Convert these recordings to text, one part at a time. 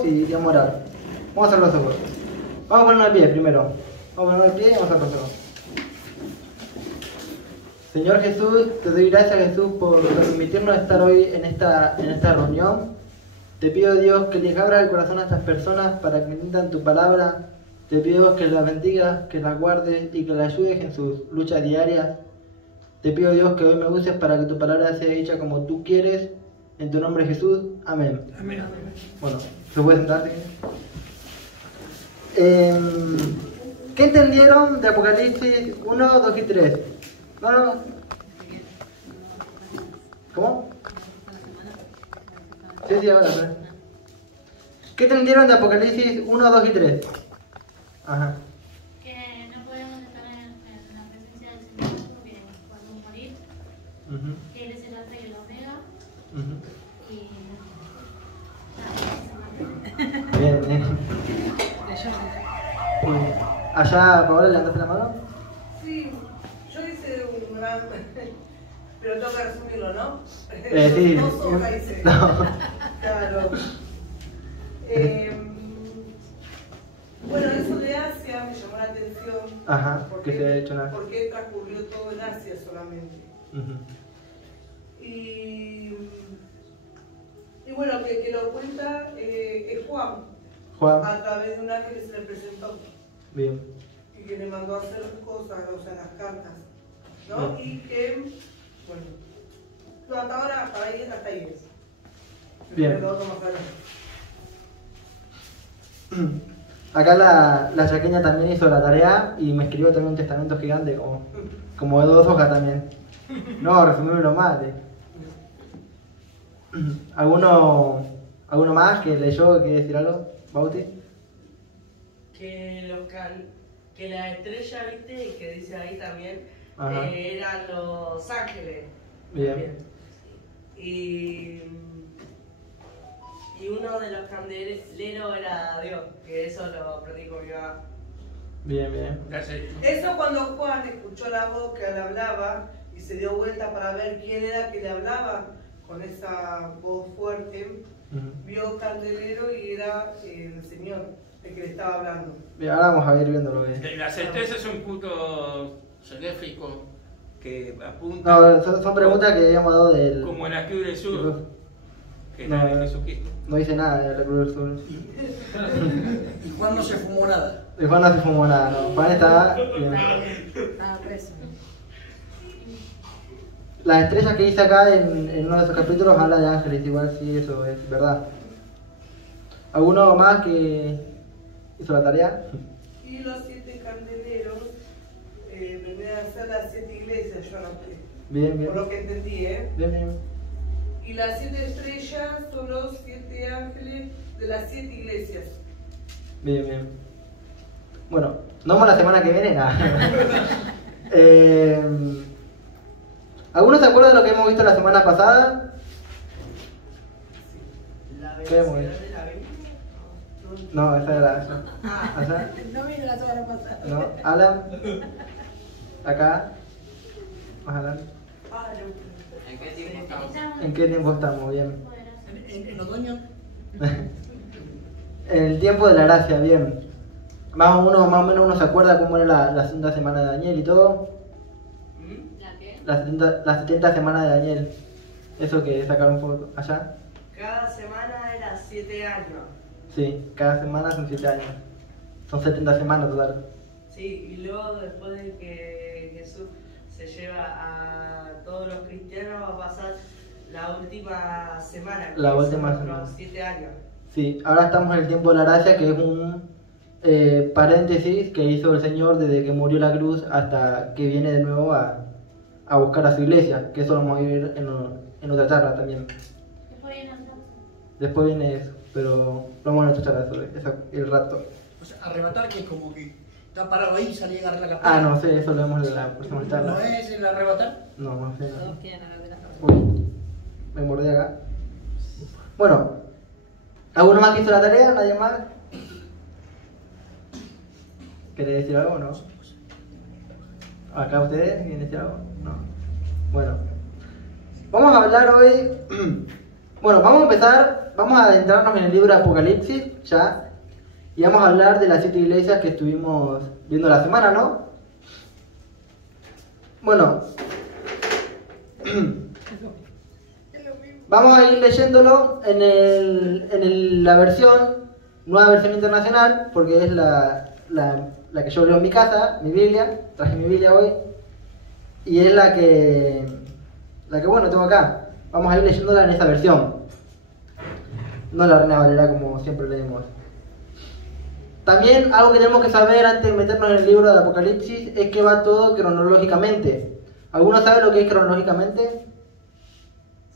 ojos y vamos a orar. Vamos a cerrar los ojos. Vamos a ponernos de pie primero. Vamos a ponernos de pie y vamos a cerrar los ojos. Señor Jesús, te doy gracias, Jesús, por permitirnos estar hoy en esta reunión. Te pido, Dios, que les abras el corazón a estas personas para que entiendan tu palabra. Te pido que las bendigas, que las guardes y que las ayudes en sus luchas diarias. Te pido, Dios, que hoy me uses para que tu palabra sea hecha como tú quieres. En tu nombre, Jesús. Amén. Amén. Bueno, ¿se puede sentar? ¿Qué entendieron de Apocalipsis 1, 2 y 3? No. ¿Cómo? Sí, ahora. ¿Qué entendieron de Apocalipsis 1, 2 y 3? Ajá. Que no podemos estar en la presencia del Señor porque podemos morir. Que Él es el alfa y el omega. Y Bien. Allá, Paola, ¿levantaste la mano? Sí, yo hice un gran... Pero tengo que resumirlo, ¿no? Sí. Dos hojas hice. No. Claro. Bueno, eso de Asia me llamó la atención. Ajá, que se ha hecho nada. Porque transcurrió todo en Asia solamente. Y bueno, que lo cuenta es Juan. A través de un ángel que se le presentó. Bien. Y que le mandó a hacer cosas, o sea, las cartas. ¿No? Y que, bueno, hasta ahora, hasta ahí es. Bien. Lo otro más adelante. Acá la chaqueña también hizo la tarea y me escribió también un testamento gigante, como de 2 hojas también. No, resumímelo mal. ¿Alguno más que leyó, quiere decir algo? ¿Bauti? Que la estrella, viste, y que dice ahí también, eran los ángeles. Bien. Y uno de los candeleros era Dios, que eso lo aprendí con mi mamá. Bien. Eso cuando Juan escuchó la voz que le hablaba y se dio vuelta para ver quién era que le hablaba con esa voz fuerte, vio candelero y era el Señor el que le estaba hablando. Bien, ahora vamos a ir viendo lo que... Las estrellas es un culto celéfico que apunta... No, son preguntas que habíamos dado del... Como en la Cruz del Sur, que es No, la de Jesucristo. No dice nada de la Cruz del Sur. Y Juan no se fumó nada. Y Juan no se fumó nada, no. Juan estaba... preso. Las estrellas que dice acá en uno de esos capítulos habla de ángeles, igual sí, eso es verdad. ¿Alguno más que hizo la tarea? Y los 7 candeleros venían a ser las 7 iglesias, yo anoté. Bien. Por lo que entendí, Bien. Y las 7 estrellas son los 7 ángeles de las 7 iglesias. Bien. Bueno, nos vemos la semana que viene, nada. ¿Algunos se acuerdan de lo que hemos visto la semana pasada? La ¿Qué hemos velocidad visto? de la Biblia. No, esa era esa. ¿Esa? No vino la semana pasada. ¿No? ¿Alan? ¿Acá? ¿Más adelante? ¿En qué tiempo estamos? ¿En qué tiempo estamos? Bien. ¿En otoño? En el tiempo de la gracia, bien. Más o menos uno se acuerda cómo era la segunda semana de Daniel y todo. ¿La qué? Las 70 semanas de Daniel. Eso que sacaron foto allá. Cada semana era 7 años. Sí, cada semana son 7 años. Son 70 semanas total. Sí, y luego después de que Jesús se lleva a todos los cristianos va a pasar la última semana. La que última son semana. los 7 años. Sí, ahora estamos en el tiempo de la gracia, que es un paréntesis que hizo el Señor desde que murió la cruz hasta que viene de nuevo a buscar a su iglesia, que eso lo vamos a vivir en otra charla también. Después viene el rapto. Después viene eso, pero lo vamos a escuchar el rato. O sea, arrebatar que es como que está parado ahí y salí a agarrar la capilla. Ah, no sé, eso lo vemos en la próxima charla. ¿No es el arrebatar? No sé. Todos quieren hablar de la cabeza. Uy, me mordí acá. Bueno, ¿alguno más que hizo la tarea? ¿Nadie más? ¿Querés decir algo o no? ¿Acá ustedes quieren decir algo? No. Bueno, vamos a hablar hoy Bueno, vamos a empezar, vamos a adentrarnos en el libro de Apocalipsis, ya. Y vamos a hablar de las 7 iglesias que estuvimos viendo la semana, ¿no? Bueno. Vamos a ir leyéndolo en la nueva versión internacional, porque es la que yo leo en mi casa, mi Biblia, traje mi Biblia hoy, y es la que bueno, tengo acá. Vamos a ir leyéndola en esa versión, no la Reina Valera como siempre leemos. También algo que tenemos que saber antes de meternos en el libro de Apocalipsis es que va todo cronológicamente. ¿Alguno sabe lo que es cronológicamente?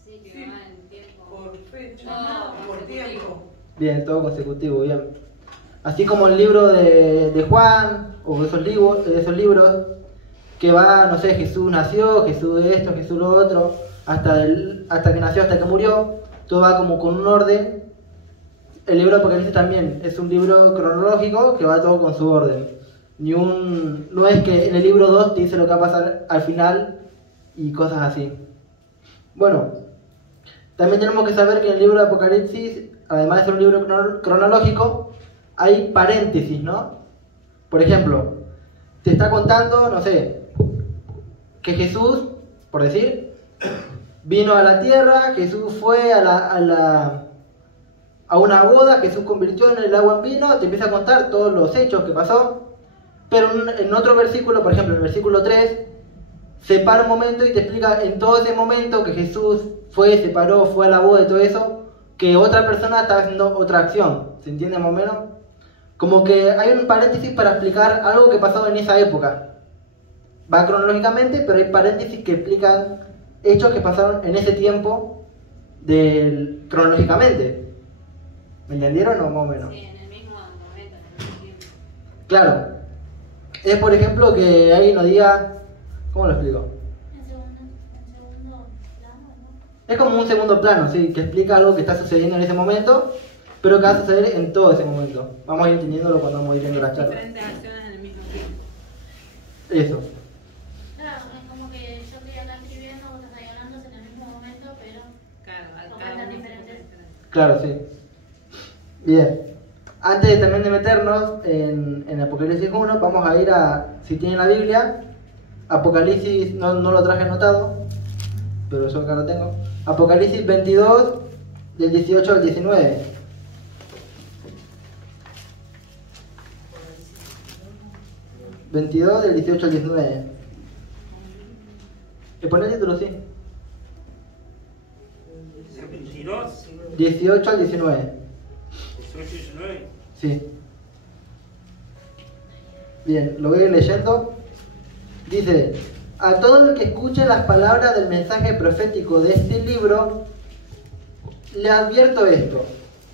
Sí, que va en tiempo. Por fecha, No, por tiempo. Bien, todo consecutivo, bien. Así como el libro de Juan, o esos libros, que va, no sé, Jesús nació, Jesús esto, Jesús lo otro, hasta que nació, hasta que murió, todo va como con un orden. El libro de Apocalipsis también es un libro cronológico que va todo con su orden. No es que en el libro 2 te dice lo que va a pasar al final y cosas así. Bueno, también tenemos que saber que en el libro de Apocalipsis, además de ser un libro cronológico, hay paréntesis, ¿no? Por ejemplo, te está contando, no sé, que Jesús, por decir, vino a la tierra, Jesús fue a una boda, Jesús convirtió en el agua en vino, te empieza a contar todos los hechos que pasó, pero en otro versículo, por ejemplo, en el versículo 3, se para un momento y te explica en todo ese momento que Jesús se paró, fue a la boda y todo eso, que otra persona estaba haciendo otra acción. ¿Se entiende más o menos? Como que hay un paréntesis para explicar algo que pasó en esa época. Va cronológicamente, pero hay paréntesis que explican hechos que pasaron en ese tiempo cronológicamente. ¿Me entendieron o más o menos? Sí, en el mismo momento, en el mismo tiempo. Claro. Es por ejemplo que alguien nos diga... ¿Cómo lo explico? En segundo plano, ¿no? Es como un segundo plano, ¿sí? Que explica algo que está sucediendo en ese momento, pero que va a suceder en todo ese momento. Vamos a ir entendiéndolo cuando vamos a ir viendo las charlas. Diferentes acciones en el mismo tiempo. Eso. Claro, es como que yo estoy acá escribiendo, vos estás ahí hablando en el mismo momento, pero Claro, Con cada cuentas uno diferentes. diferente. Claro, sí. Bien. Antes también de meternos en Apocalipsis 1, vamos a ir si tienen la Biblia, Apocalipsis, no lo traje anotado, pero yo acá lo tengo. Apocalipsis 22, del 18 al 19. ...22 del 18 al 19. ¿Y pone el título, sí? 22, 18 al 19. 18 y 19. Sí. Bien, lo voy a ir leyendo. Dice: a todo el que escuche las palabras del mensaje profético de este libro, le advierto esto.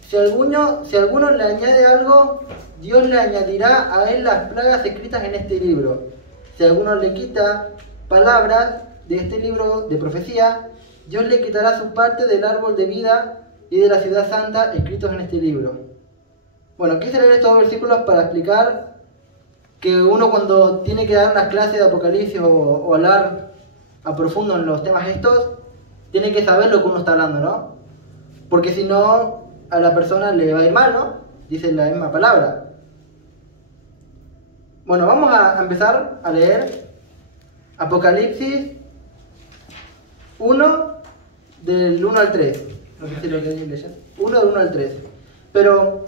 Si alguno le añade algo, Dios le añadirá a él las plagas escritas en este libro. Si alguno le quita palabras de este libro de profecía, Dios le quitará su parte del árbol de vida y de la ciudad santa escritos en este libro. Bueno, quise leer estos versículos para explicar que uno cuando tiene que dar unas clases de Apocalipsis o hablar a profundo en los temas estos, tiene que saber lo que uno está hablando, ¿no? Porque si no, a la persona le va a ir mal, ¿no? Dice la misma palabra. Bueno, vamos a empezar a leer Apocalipsis 1, del 1 al 3. No sé si lo queréis leer. 1 del 1 al 3. Pero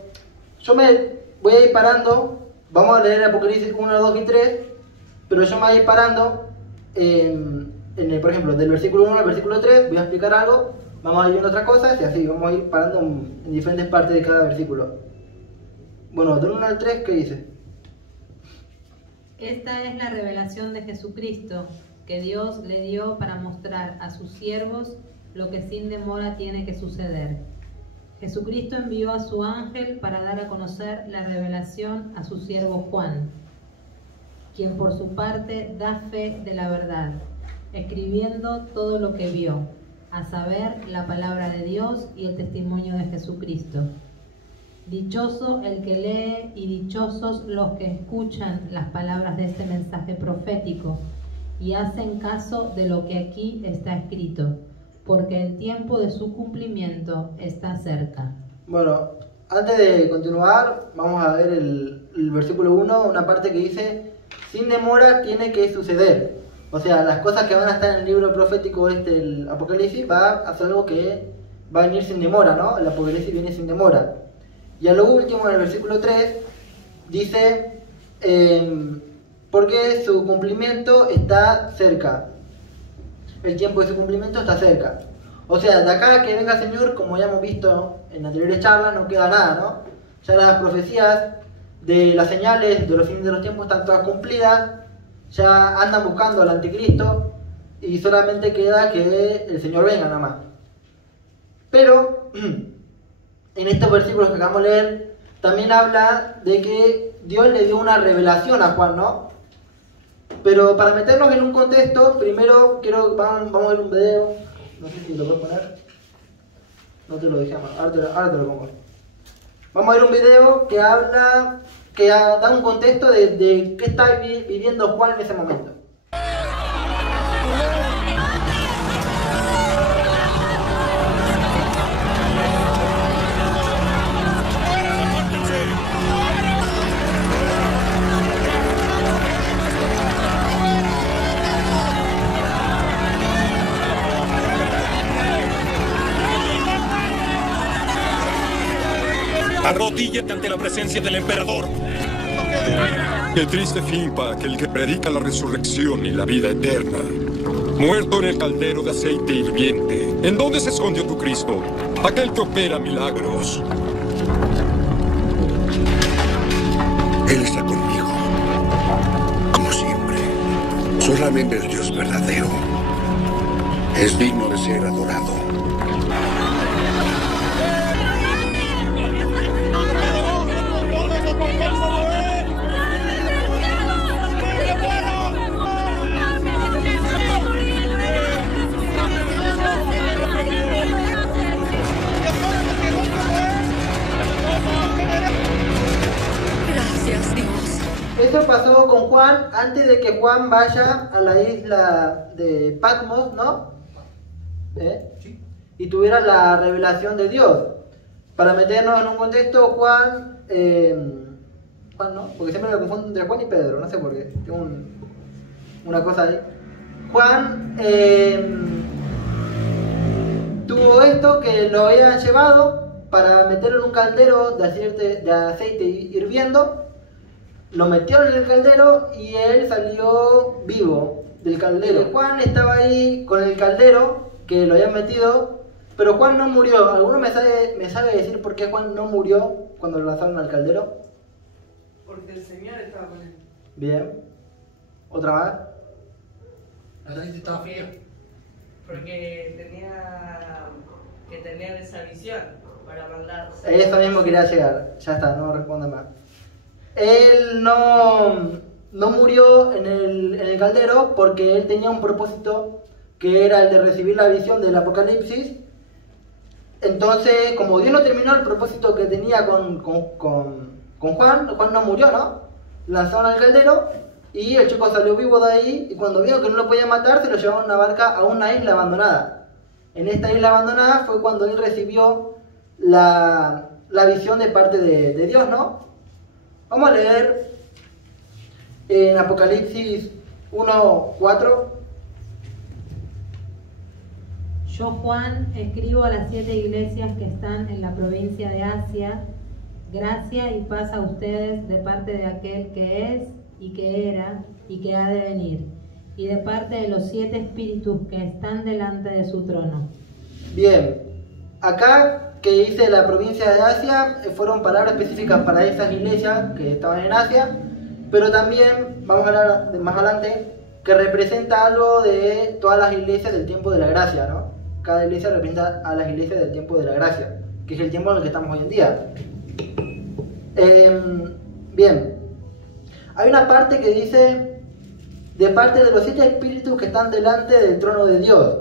yo me voy a ir parando. Vamos a leer Apocalipsis 1, 2 y 3. Pero yo me voy a ir parando. Por ejemplo, del versículo 1 al versículo 3. Voy a explicar algo. Vamos a ir viendo otras cosas. Y así vamos a ir parando en diferentes partes de cada versículo. Bueno, del 1 al 3, ¿qué dice? Esta es la revelación de Jesucristo, que Dios le dio para mostrar a sus siervos lo que sin demora tiene que suceder. Jesucristo envió a su ángel para dar a conocer la revelación a su siervo Juan, quien por su parte da fe de la verdad, escribiendo todo lo que vio, a saber, la palabra de Dios y el testimonio de Jesucristo. Dichoso el que lee y dichosos los que escuchan las palabras de este mensaje profético y hacen caso de lo que aquí está escrito, porque el tiempo de su cumplimiento está cerca. Bueno, antes de continuar, vamos a ver el versículo 1, una parte que dice, sin demora tiene que suceder. O sea, las cosas que van a estar en el libro profético el Apocalipsis, va a ser algo que va a venir sin demora, ¿no? El Apocalipsis viene sin demora. Y a lo último, en el versículo 3, dice, porque su cumplimiento está cerca. El tiempo de su cumplimiento está cerca. O sea, de acá que venga el Señor, como ya hemos visto en anteriores charlas, no queda nada, ¿no? Ya las profecías de las señales de los fines de los tiempos están todas cumplidas, ya andan buscando al anticristo y solamente queda que el Señor venga nada más. Pero en estos versículos que acabamos de leer, también habla de que Dios le dio una revelación a Juan, ¿no? Pero para meternos en un contexto, primero vamos a ver un video, no sé si lo puedo poner, no te lo dejé más, ahora te lo pongo. Vamos a ver un video que habla, que da un contexto de qué está viviendo Juan en ese momento. Arrodíllate ante la presencia del emperador. Qué triste fin para aquel que predica la resurrección y la vida eterna. Muerto en el caldero de aceite hirviente. ¿En dónde se escondió tu Cristo? Aquel que opera milagros. Él está conmigo. Como siempre. Solamente el Dios verdadero es digno de ser adorado. Eso pasó con Juan antes de que Juan vaya a la isla de Patmos, ¿no? Sí. Y tuviera la revelación de Dios. Para meternos en un contexto, Juan, ¿no? Porque siempre me confundo entre Juan y Pedro, no sé por qué. Tengo una cosa ahí. Juan tuvo esto que lo habían llevado para meterlo en un caldero de aceite hirviendo. Lo metieron en el caldero y él salió vivo del caldero. Juan estaba ahí con el caldero que lo habían metido, pero Juan no murió. ¿Alguno me sabe decir por qué Juan no murió cuando lo lanzaron al caldero? Porque el Señor estaba con él. Bien. ¿Otra más? La gente estaba fría. Porque tenía que tener esa visión para mandar. Eso mismo quería llegar. Ya está, no responde más. Él no murió en el caldero porque él tenía un propósito que era el de recibir la visión del Apocalipsis. Entonces, como Dios no terminó el propósito que tenía con Juan no murió, ¿no? Lanzaron al caldero y el chico salió vivo de ahí, y cuando vio que no lo podía matar, se lo llevaron en una barca a una isla abandonada. En esta isla abandonada fue cuando él recibió la visión de parte de Dios, ¿no? Vamos a leer en Apocalipsis 1:4. Yo, Juan, escribo a las 7 iglesias que están en la provincia de Asia. Gracia y paz a ustedes de parte de aquel que es, y que era, y que ha de venir, y de parte de los 7 espíritus que están delante de su trono. Bien, acá que dice la provincia de Asia, fueron palabras específicas para esas iglesias que estaban en Asia, pero también, vamos a hablar más adelante, que representa algo de todas las iglesias del tiempo de la gracia, ¿no? Cada iglesia representa a las iglesias del tiempo de la gracia, que es el tiempo en el que estamos hoy en día. Bien, hay una parte que dice, de parte de los 7 espíritus que están delante del trono de Dios.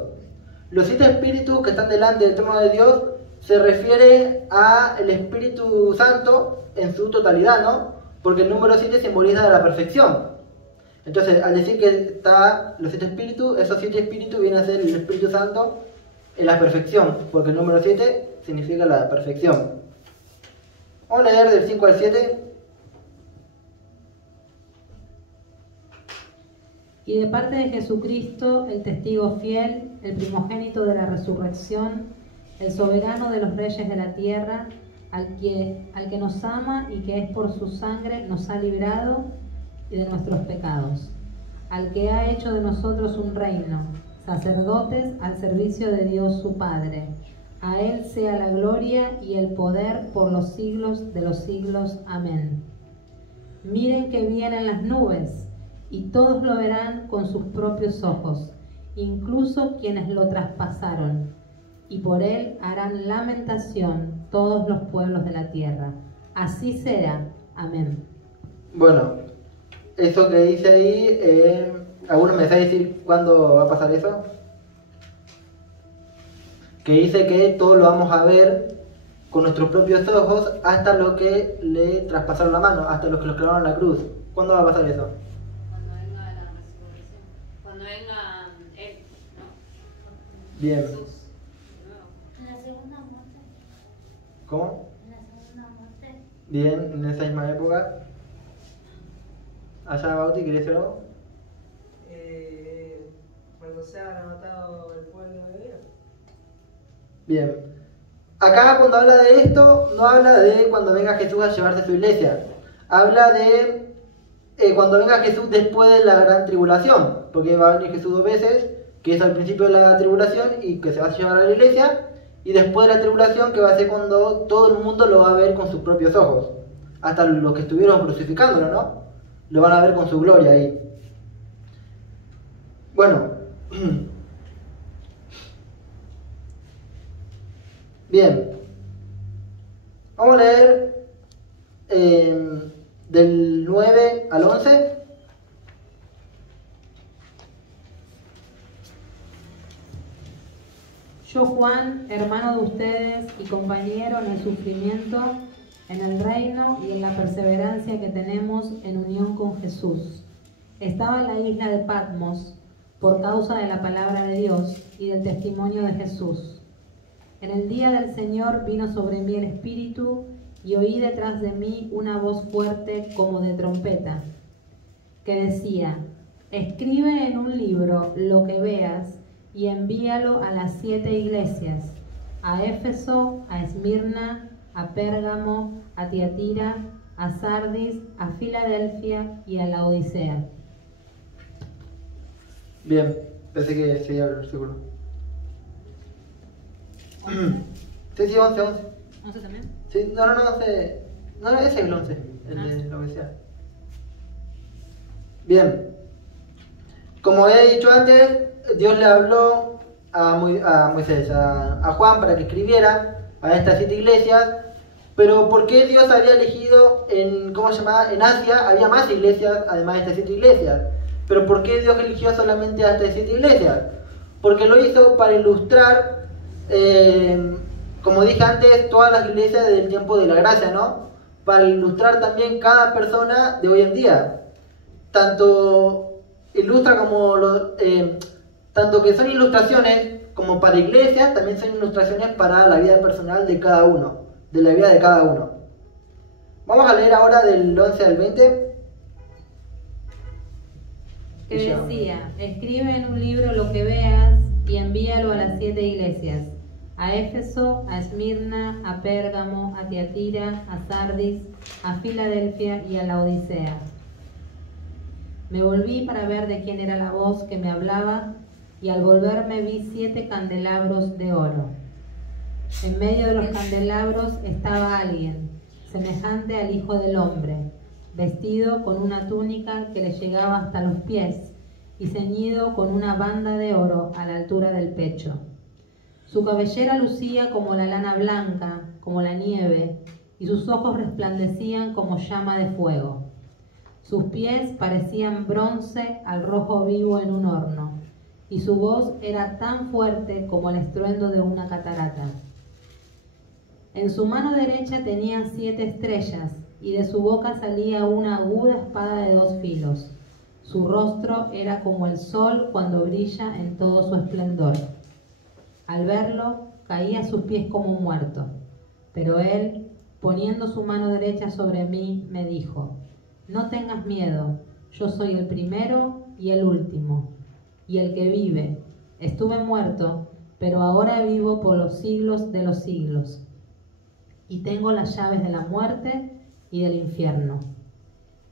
Los 7 espíritus que están delante del trono de Dios se refiere al Espíritu Santo en su totalidad, ¿no? Porque el número 7 simboliza la perfección. Entonces, al decir que está los 7 espíritus, esos 7 espíritus vienen a ser el Espíritu Santo en la perfección, porque el número 7 significa la perfección. Vamos a leer del 5 al 7. Y de parte de Jesucristo, el testigo fiel, el primogénito de la resurrección, el soberano de los reyes de la tierra, al que nos ama y que es por su sangre nos ha librado de nuestros pecados, al que ha hecho de nosotros un reino, sacerdotes al servicio de Dios su Padre. A Él sea la gloria y el poder por los siglos de los siglos. Amén. Miren que vienen las nubes, y todos lo verán con sus propios ojos, incluso quienes lo traspasaron, y por Él harán lamentación todos los pueblos de la tierra. Así sea. Amén. Bueno, eso que dice ahí, ¿alguno me sabe decir cuándo va a pasar eso? Que dice que todo lo vamos a ver con nuestros propios ojos hasta lo que le traspasaron la mano, hasta los que los clavaron en la cruz. ¿Cuándo va a pasar eso? Cuando venga la resurrección. Cuando venga Él, ¿no? Bien. Jesús. En la segunda muerte. ¿Cómo? En la segunda muerte. Bien, en esa misma época. Allá, Bauti, ¿querés decir algo? Cuando se ha arrebatado el pueblo de Dios. Bien. Acá cuando habla de esto, no habla de cuando venga Jesús a llevarse su iglesia. Habla de cuando venga Jesús después de la gran tribulación. Porque va a venir Jesús 2 veces, que es al principio de la tribulación y que se va a llevar a la iglesia. Y después de la tribulación, que va a ser cuando todo el mundo lo va a ver con sus propios ojos. Hasta los que estuvieron crucificándolo, ¿no? Lo van a ver con su gloria ahí. Bueno. Bien. Vamos a leer del 9 al 11. Yo, Juan, hermano de ustedes y compañero en el sufrimiento, en el reino y en la perseverancia que tenemos en unión con Jesús, estaba en la isla de Patmos por causa de la palabra de Dios y del testimonio de Jesús. En el día del Señor vino sobre mí el Espíritu y oí detrás de mí una voz fuerte como de trompeta, que decía: escribe en un libro lo que veas y envíalo a las 7 iglesias, a Éfeso, a Esmirna, a Pérgamo, a Tiatira, a Sardis, a Filadelfia y a la Odisea. Bien, pensé que seguía el versículo. Sí, 11. ¿11 también? Sí, no, 11. No, ese es el 11, el de la Odisea. Bien. Como he dicho antes, Dios le habló a Moisés, a Juan, para que escribiera a estas 7 iglesias. Pero ¿por qué Dios había elegido en Asia? Había más iglesias además de estas 7 iglesias. Pero ¿por qué Dios eligió solamente a estas 7 iglesias? Porque lo hizo para ilustrar, como dije antes, todas las iglesias del tiempo de la gracia, ¿no? Para ilustrar también cada persona de hoy en día. Tanto ilustra como tanto que son ilustraciones como para iglesias, también son ilustraciones para la vida personal de cada uno, de la vida de cada uno. Vamos a leer ahora del 11 al 20. Que decía: escribe en un libro lo que veas y envíalo a las 7 iglesias, a Éfeso, a Esmirna, a Pérgamo, a Tiatira, a Sardis, a Filadelfia y a la Odisea. Me volví para ver de quién era la voz que me hablaba, y al volverme vi 7 candelabros de oro. En medio de los candelabros estaba alguien, semejante al Hijo del Hombre, vestido con una túnica que le llegaba hasta los pies y ceñido con una banda de oro a la altura del pecho. Su cabellera lucía como la lana blanca, como la nieve, y sus ojos resplandecían como llama de fuego. Sus pies parecían bronce al rojo vivo en un horno, y su voz era tan fuerte como el estruendo de una catarata. En su mano derecha tenía 7 estrellas, y de su boca salía una aguda espada de 2 filos. Su rostro era como el sol cuando brilla en todo su esplendor. Al verlo, caí a sus pies como muerto. Pero él, poniendo su mano derecha sobre mí, me dijo: no tengas miedo, yo soy el primero y el último, y el que vive. Estuve muerto, pero ahora vivo por los siglos de los siglos. Y tengo las llaves de la muerte y del infierno.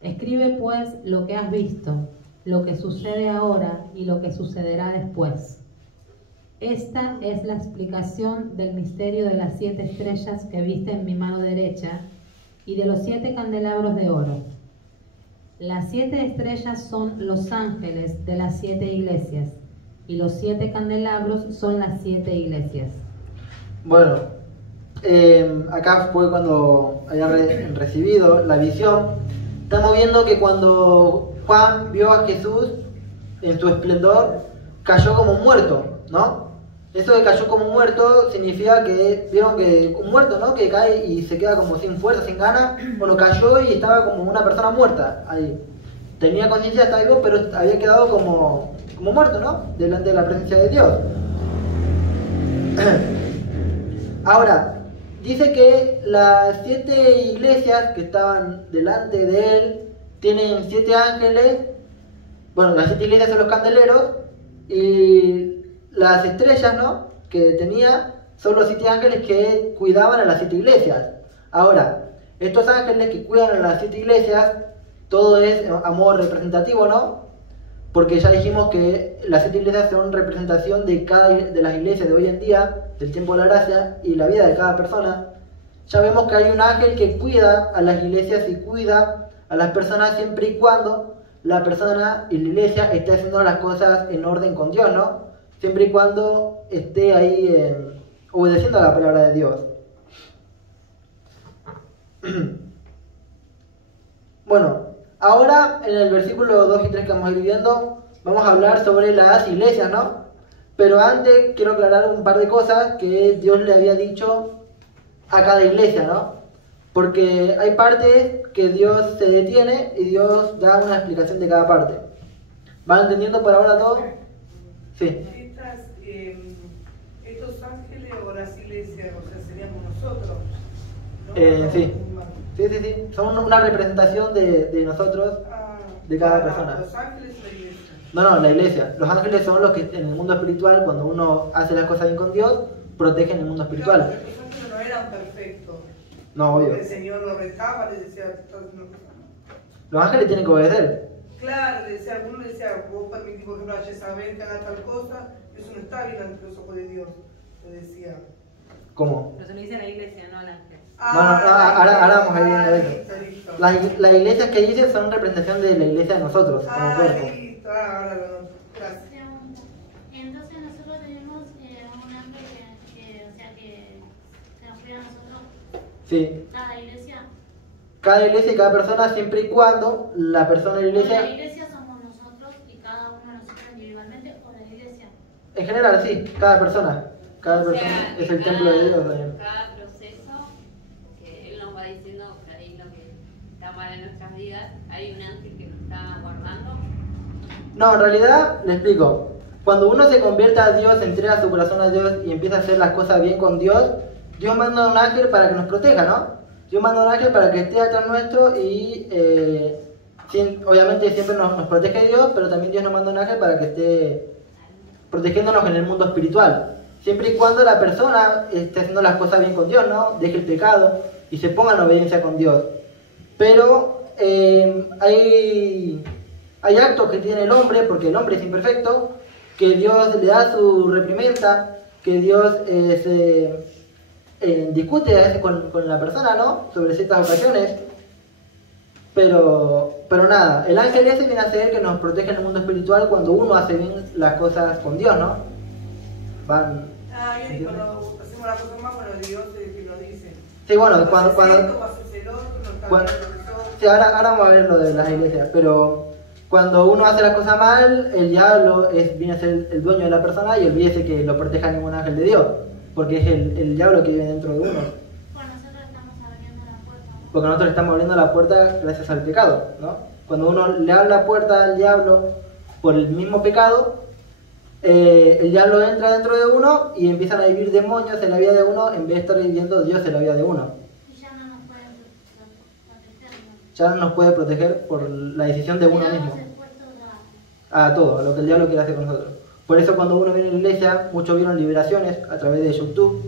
Escribe pues lo que has visto, lo que sucede ahora y lo que sucederá después. Esta es la explicación del misterio de las 7 estrellas que viste en mi mano derecha y de los 7 candelabros de oro. Las 7 estrellas son los ángeles de las 7 iglesias y los 7 candelabros son las 7 iglesias. Bueno, acá fue cuando hayan recibido la visión. Estamos viendo que cuando Juan vio a Jesús en su esplendor, cayó como muerto, ¿no? Eso de cayó como muerto significa que vieron que un muerto, ¿no? Que cae y se queda como sin fuerza, sin ganas. Bueno, cayó y estaba como una persona muerta ahí. Tenía conciencia, estaba vivo, pero había quedado como muerto, ¿no? Delante de la presencia de Dios. Ahora, dice que las 7 iglesias que estaban delante de él tienen 7 ángeles. Bueno, las 7 iglesias son los candeleros y las estrellas, ¿no?, que tenía son los 7 ángeles que cuidaban a las 7 iglesias. Ahora, estos ángeles que cuidan a las 7 iglesias, todo es amor representativo, ¿no? Porque ya dijimos que las 7 iglesias son representación de cada de las iglesias de hoy en día, del tiempo de la gracia y la vida de cada persona. Ya vemos que hay un ángel que cuida a las iglesias y cuida a las personas siempre y cuando la persona y la iglesia esté haciendo las cosas en orden con Dios, ¿no? Siempre y cuando esté ahí obedeciendo a la palabra de Dios. Bueno, ahora en el versículo 2 y 3 que vamos a ir viendo, vamos a hablar sobre las iglesias, ¿no? Pero antes quiero aclarar un par de cosas que Dios le había dicho a cada iglesia, ¿no? Porque hay partes que Dios se detiene y Dios da una explicación de cada parte. ¿Van entendiendo por ahora todo? Sí. Estos ángeles o las iglesias, o sea, seríamos nosotros, ¿no? Sí. Sí. Son una representación de nosotros, de cada persona. ¿Los ángeles o la iglesia? No, la iglesia. Los ángeles son los que en el mundo espiritual, cuando uno hace las cosas bien con Dios, protegen el mundo espiritual. Claro, los ángeles no eran perfectos. No, obvio. El Señor los retaba, les decía... Los ángeles tienen que obedecer. Claro, le decía, alguno le decía, vos permitís, por ejemplo, a Jezabel que haga tal cosa, eso no está bien ante los ojos de Dios, le decía. ¿Cómo? Pero se lo dice a la iglesia, no al ángel. Ahora vamos a ir viendo eso. Listo. Las iglesias que dicen son representación de la iglesia de nosotros, como cuerpo. Listo, ahora lo... Gracias. Pregunta. Entonces nosotros tenemos un ángel que nos cuida a nosotros. Sí. Cada iglesia. Cada iglesia y cada persona, siempre y cuando la persona de la iglesia... La iglesia somos nosotros y cada uno de nosotros individualmente, o la iglesia. En general, sí, cada persona. Cada persona es el templo de Dios. Cada proceso que Él nos va diciendo por ahí lo que está mal en nuestras vidas, hay un ángel que nos está guardando. No, en realidad, le explico. Cuando uno se convierte a Dios, entrega su corazón a Dios y empieza a hacer las cosas bien con Dios, Dios manda un ángel para que nos proteja, ¿no? Dios manda un ángel para que esté atrás nuestro y obviamente siempre nos protege Dios, pero también Dios nos manda un ángel para que esté protegiéndonos en el mundo espiritual. Siempre y cuando la persona esté haciendo las cosas bien con Dios, ¿no? Deje el pecado y se ponga en obediencia con Dios. Pero hay actos que tiene el hombre, porque el hombre es imperfecto, que Dios le da su reprimenda, que Dios discute a veces con la persona, ¿no? Sobre ciertas ocasiones. Pero nada, el ángel ese viene a ser que nos protege en el mundo espiritual cuando uno hace bien las cosas con Dios, ¿no? Cuando hacemos las cosas más, bueno, Dios es el que lo dice. Sí, bueno, sí, ahora vamos a ver lo de las iglesias, pero cuando uno hace las cosas mal, el diablo viene a ser el dueño de la persona y olvídese que lo proteja ningún ángel de Dios, porque es el diablo que vive dentro de uno. Porque nosotros estamos abriendo la puerta gracias al pecado, ¿no? Cuando uno le abre la puerta al diablo por el mismo pecado, el diablo entra dentro de uno y empiezan a vivir demonios en la vida de uno en vez de estar viviendo Dios en la vida de uno. Y ya no nos pueden proteger, ¿no? Ya no nos puede proteger por la decisión de uno Quedamos mismo. expuestos a todo, a lo que el diablo quiere hacer con nosotros. Por eso cuando uno viene a la iglesia, muchos vieron liberaciones a través de YouTube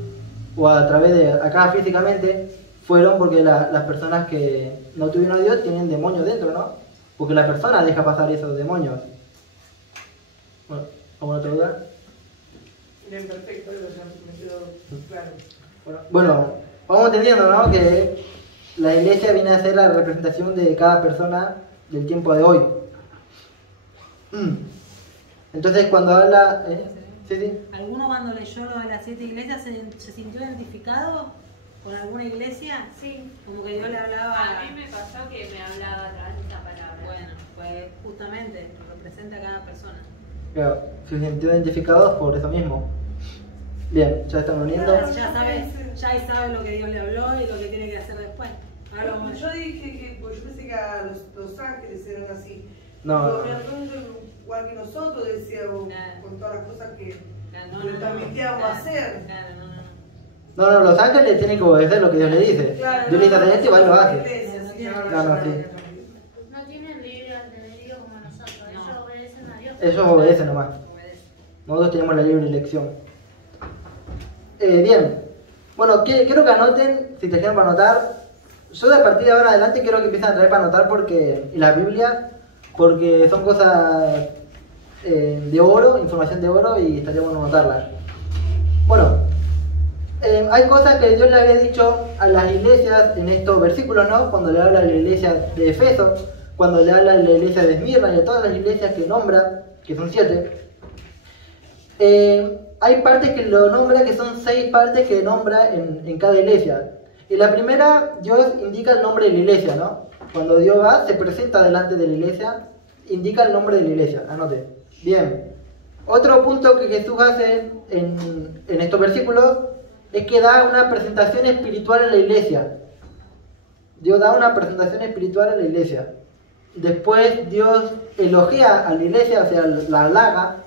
o a través de acá físicamente, fueron porque las personas que no tuvieron a Dios tienen demonios dentro, ¿no? Porque la persona deja pasar esos demonios. Bueno, ¿alguna otra duda? Bien, perfecto, ya me quedó claro. Bueno, vamos entendiendo, ¿no? Que la iglesia viene a ser la representación de cada persona del tiempo de hoy. Entonces cuando habla... Sí, sí. ¿Alguno cuando leyó lo de las 7 iglesias se sintió identificado con alguna iglesia? Sí. Como que Dios le hablaba... A mí me pasó que me hablaba a través de esa palabra. Bueno, pues justamente representa a cada persona. Claro, se sintió identificados por eso mismo. Bien, ya están uniendo. Ya sabe lo que Dios le habló y lo que tiene que hacer después. Ahora vamos. Yo dije que, pues yo pensé que a los ángeles eran así. No. Igual que nosotros decíamos, con todas las cosas que le permitíamos hacer. No, los ángeles tienen que obedecer lo que Dios le dice. Claro, Dios le dice a y va y lo hace. Sí. No tienen libre albedrío como nosotros, ellos obedecen a Dios. Ellos obedecen nomás. Nosotros tenemos la libre elección. Bien. Bueno, quiero que anoten, si te quieren para anotar. Yo de a partir de ahora adelante quiero que empiecen a traer para anotar porque la Biblia, porque son cosas de oro, información de oro y estaría bueno anotarlas. Bueno, hay cosas que Dios le había dicho a las iglesias en estos versículos, ¿no? Cuando le habla a la iglesia de Efeso, cuando le habla a la iglesia de Esmirna y a todas las iglesias que nombra, que son 7. Hay partes que lo nombra, que son 6 partes que nombra en cada iglesia. Y la primera, Dios indica el nombre de la iglesia, ¿no? Cuando Dios va, se presenta delante de la iglesia, indica el nombre de la iglesia. Anote. Bien. Otro punto que Jesús hace en estos versículos es que da una presentación espiritual a la iglesia. Dios da una presentación espiritual a la iglesia. Después Dios elogia a la iglesia, o sea, la halaga.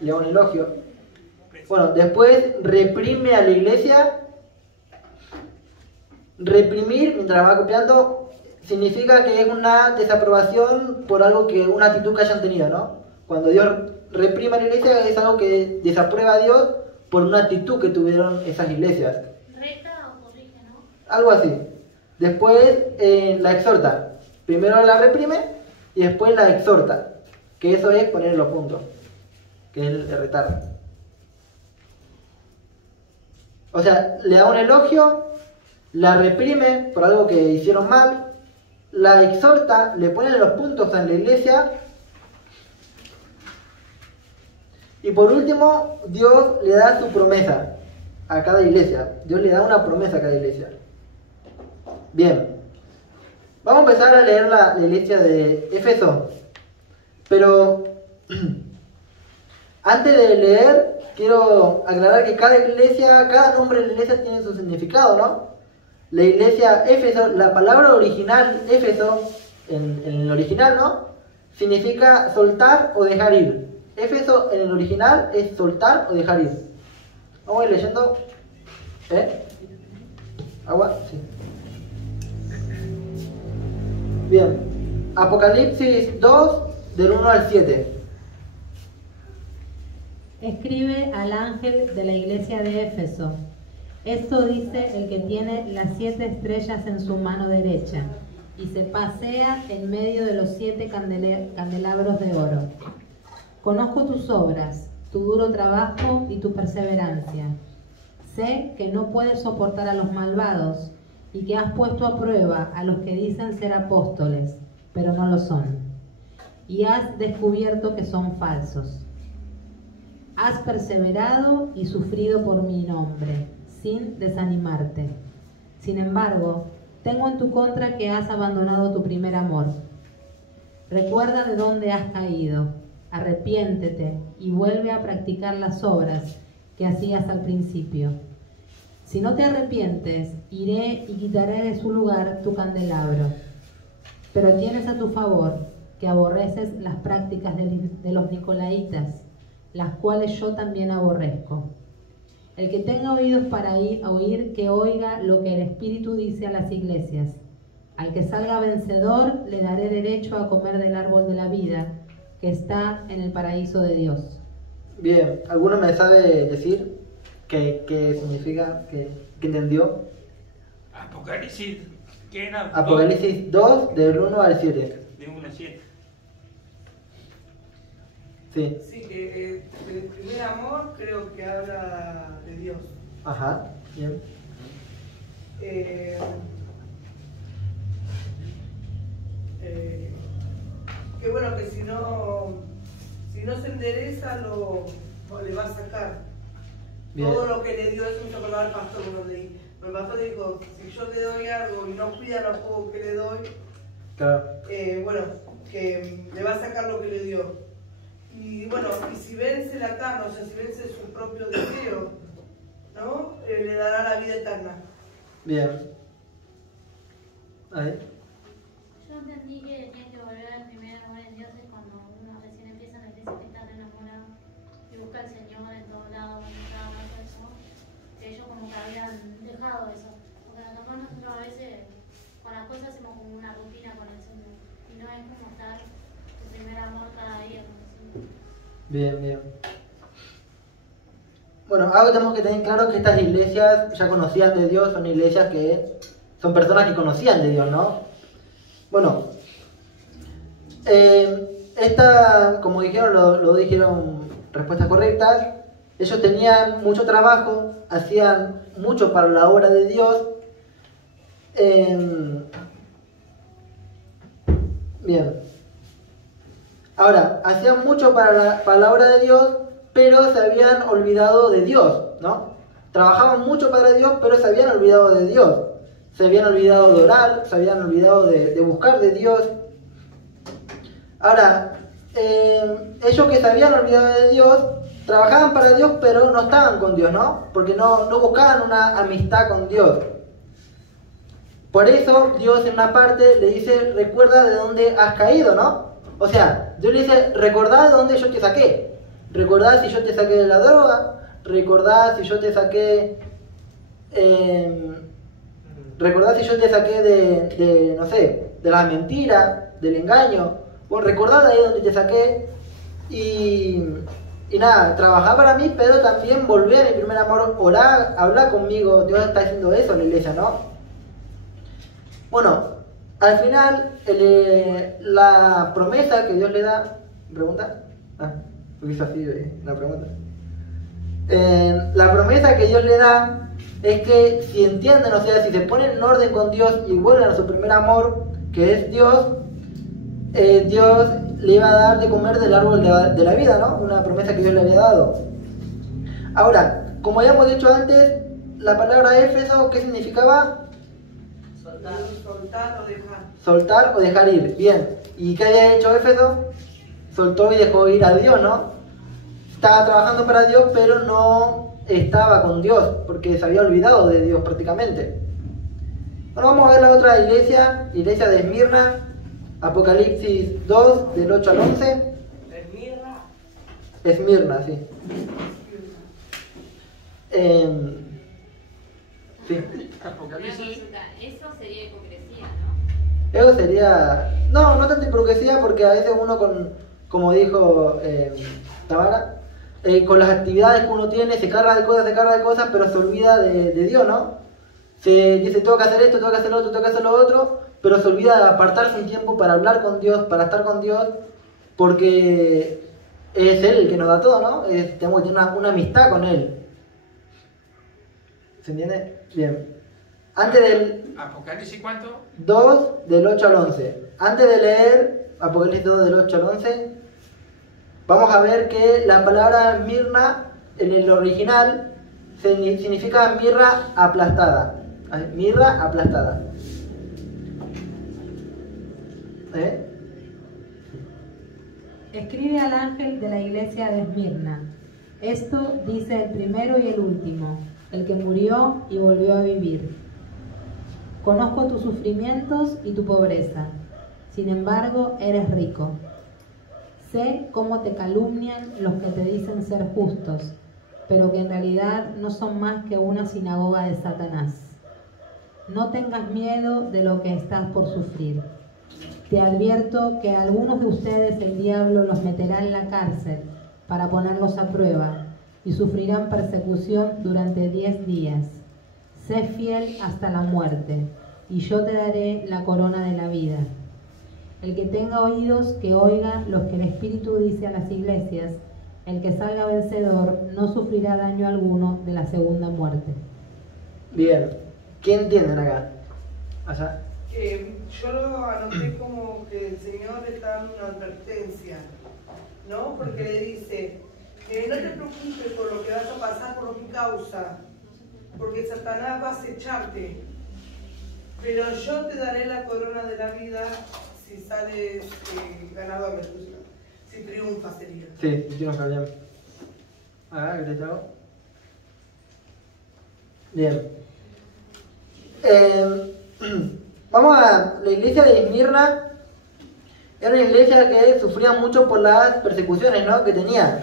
Le da un elogio. Bueno, después reprime a la iglesia. Reprimir, mientras va copiando, significa que es una desaprobación por algo que, una actitud que hayan tenido, ¿no? Cuando Dios reprime a la iglesia es algo que desaprueba a Dios por una actitud que tuvieron esas iglesias. Reta o corrige, ¿no? Algo así. Después la exhorta. Primero la reprime y después la exhorta. Que eso es poner los puntos. Que es el retar. O sea, le da un elogio, la reprime por algo que hicieron mal, la exhorta, le pone los puntos en la iglesia. Y por último, Dios le da su promesa a cada iglesia. Dios le da una promesa a cada iglesia. Bien. Vamos a empezar a leer la iglesia de Éfeso. Pero antes de leer, quiero aclarar que cada iglesia, cada nombre de la iglesia tiene su significado, ¿no? La iglesia Éfeso, la palabra original Éfeso, en el original, ¿no? Significa soltar o dejar ir. Éfeso en el original es soltar o dejar ir. Vamos a ir leyendo. ¿Agua? Sí. Bien. Apocalipsis 2, del 1 al 7. Escribe al ángel de la iglesia de Éfeso. Esto dice el que tiene las 7 estrellas en su mano derecha y se pasea en medio de los 7 candelabros de oro. Conozco tus obras, tu duro trabajo y tu perseverancia. Sé que no puedes soportar a los malvados y que has puesto a prueba a los que dicen ser apóstoles, pero no lo son. Y has descubierto que son falsos. Has perseverado y sufrido por mi nombre, sin desanimarte. Sin embargo, tengo en tu contra que has abandonado tu primer amor. Recuerda de dónde has caído, arrepiéntete y vuelve a practicar las obras que hacías al principio. Si no te arrepientes, iré y quitaré de su lugar tu candelabro. Pero tienes a tu favor que aborreces las prácticas de los nicolaitas, las cuales yo también aborrezco. El que tenga oídos para oír, que oiga lo que el Espíritu dice a las iglesias. Al que salga vencedor, le daré derecho a comer del árbol de la vida, que está en el paraíso de Dios. Bien, ¿alguno me sabe decir qué significa, qué entendió? Apocalipsis, ¿qué era? Apocalipsis 2, del 1 al 7. De 1 al 7. Sí. Sí, el primer amor creo que habla de Dios. Ajá, bien. Que bueno, que si no se endereza, le va a sacar. Bien. Todo lo que le dio, eso me tocó al pastor cuando leí. El pastor dijo, si yo le doy algo y no cuida lo poco que le doy, Claro. bueno, que le va a sacar lo que le dio. Y bueno, y si vence la carne, o sea, si vence su propio deseo, ¿no? Le dará la vida eterna. Bien. Ahí. Yo entendí que tienes que volver al primer amor en Dios, es cuando uno recién empieza en la iglesia que está enamorado y busca al Señor en todos lados, cuando estaba más eso, que ellos como que habían dejado eso. Porque nosotros a veces con las cosas hacemos como una rutina con el Señor y no es como estar el primer amor cada día con el Señor. Bien, bien. Bueno, algo tenemos que tener claro que estas iglesias ya conocían de Dios, son iglesias que son personas que conocían de Dios, ¿no? Bueno, como dijeron, lo dijeron respuestas correctas. Ellos tenían mucho trabajo, hacían mucho para la obra de Dios. Bien. Ahora, hacían mucho para la obra de Dios, pero se habían olvidado de Dios, ¿no? Trabajaban mucho para Dios, pero se habían olvidado de Dios. Se habían olvidado de orar, se habían olvidado de buscar de Dios. Ahora, ellos que se habían olvidado de Dios, trabajaban para Dios, pero no estaban con Dios, ¿no? Porque no buscaban una amistad con Dios. Por eso, Dios en una parte le dice, recuerda de dónde has caído, ¿no? O sea, Dios le dice, recordá de dónde yo te saqué. Recordá si yo te saqué de la droga. Recordá si yo te saqué... recordá si yo te saqué de no sé, de la mentira, del engaño. Bueno, recordá de ahí donde te saqué. Y nada, trabajá para mí, pero también volver a mi primer amor, orar, hablar conmigo. Dios está haciendo eso en la iglesia, ¿no? Bueno, al final, la promesa que Dios le da... ¿Pregunta? Lo hizo así, la pregunta. La promesa que Dios le da es que si entienden, o sea, si se ponen en orden con Dios y vuelven a su primer amor, que es Dios, Dios le iba a dar de comer del árbol de la vida, ¿no? Una promesa que Dios le había dado. Ahora, como ya hemos dicho antes, la palabra Éfeso, ¿qué significaba? Soltar o dejar. Soltar o dejar ir, bien. ¿Y qué había hecho Éfeso? Soltó y dejó ir a Dios, ¿no? Estaba trabajando para Dios, pero no estaba con Dios, porque se había olvidado de Dios prácticamente. Bueno, vamos a ver la otra iglesia de Esmirna, Apocalipsis 2, del 8 al 11. ¿Esmirna? Esmirna, sí. Sí. Apocalipsis. Eso sería hipocresía, ¿no? Eso sería... No tanto hipocresía, porque a veces uno como dijo Tamara, con las actividades que uno tiene, se carga de cosas, pero se olvida de Dios, ¿no? Se dice, tengo que hacer esto, tengo que hacer lo otro, tengo que hacer lo otro, pero se olvida de apartarse un tiempo para hablar con Dios, para estar con Dios, porque es Él el que nos da todo, ¿no? Tenemos que tener una amistad con Él. ¿Se entiende? Bien. Antes del... ¿Apocalipsis cuánto? 2, del 8 al 11. Antes de leer Apocalipsis 2, del 8 al 11, vamos a ver que la palabra mirna, en el original, significa mirra aplastada. Mirra aplastada. Escribe al ángel de la iglesia de Esmirna. Esto dice el primero y el último, el que murió y volvió a vivir. Conozco tus sufrimientos y tu pobreza. sin embargo eres rico. Sé cómo te calumnian los que te dicen ser justos, pero que en realidad no son más que una sinagoga de Satanás. No tengas miedo de lo que estás por sufrir. Te advierto que a algunos de ustedes el diablo los meterá en la cárcel para ponerlos a prueba y sufrirán persecución durante 10 días. Sé fiel hasta la muerte, y yo te daré la corona de la vida. El que tenga oídos, que oiga lo que el Espíritu dice a las iglesias. El que salga vencedor no sufrirá daño alguno de la segunda muerte. Bien, ¿qué entienden acá? Allá. Yo lo anoté como que el Señor está dando una advertencia, ¿no? Porque le dice, no te preocupes por lo que vas a pasar por mi causa, porque Satanás va a acecharte, pero yo te daré la corona de la vida si sales ganador, si triunfas sería. Sí, triunfa, bien. ¿Qué te hago? Bien. Vamos a la iglesia de Esmirna. Era una iglesia que sufría mucho por las persecuciones, ¿no?, que tenía.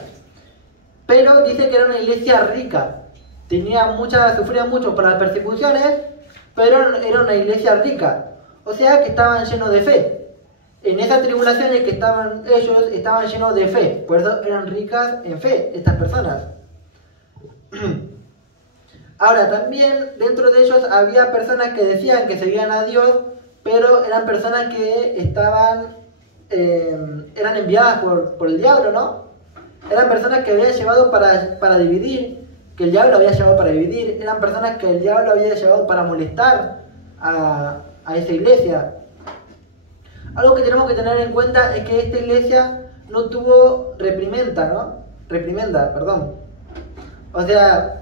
Pero dice que era una iglesia rica. Sufría mucho por las persecuciones, pero era una iglesia rica. O sea que estaban llenos de fe. En esas tribulaciones que ellos estaban llenos de fe. Por eso eran ricas en fe estas personas. Ahora, también dentro de ellos había personas que decían que seguían a Dios, pero eran personas que eran enviadas por el diablo, ¿no? Eran personas que habían llevado para dividir, que el diablo había llevado para dividir. Eran personas que el diablo había llevado para molestar a esa iglesia. Algo que tenemos que tener en cuenta es que esta iglesia no tuvo reprimenda, perdón. O sea,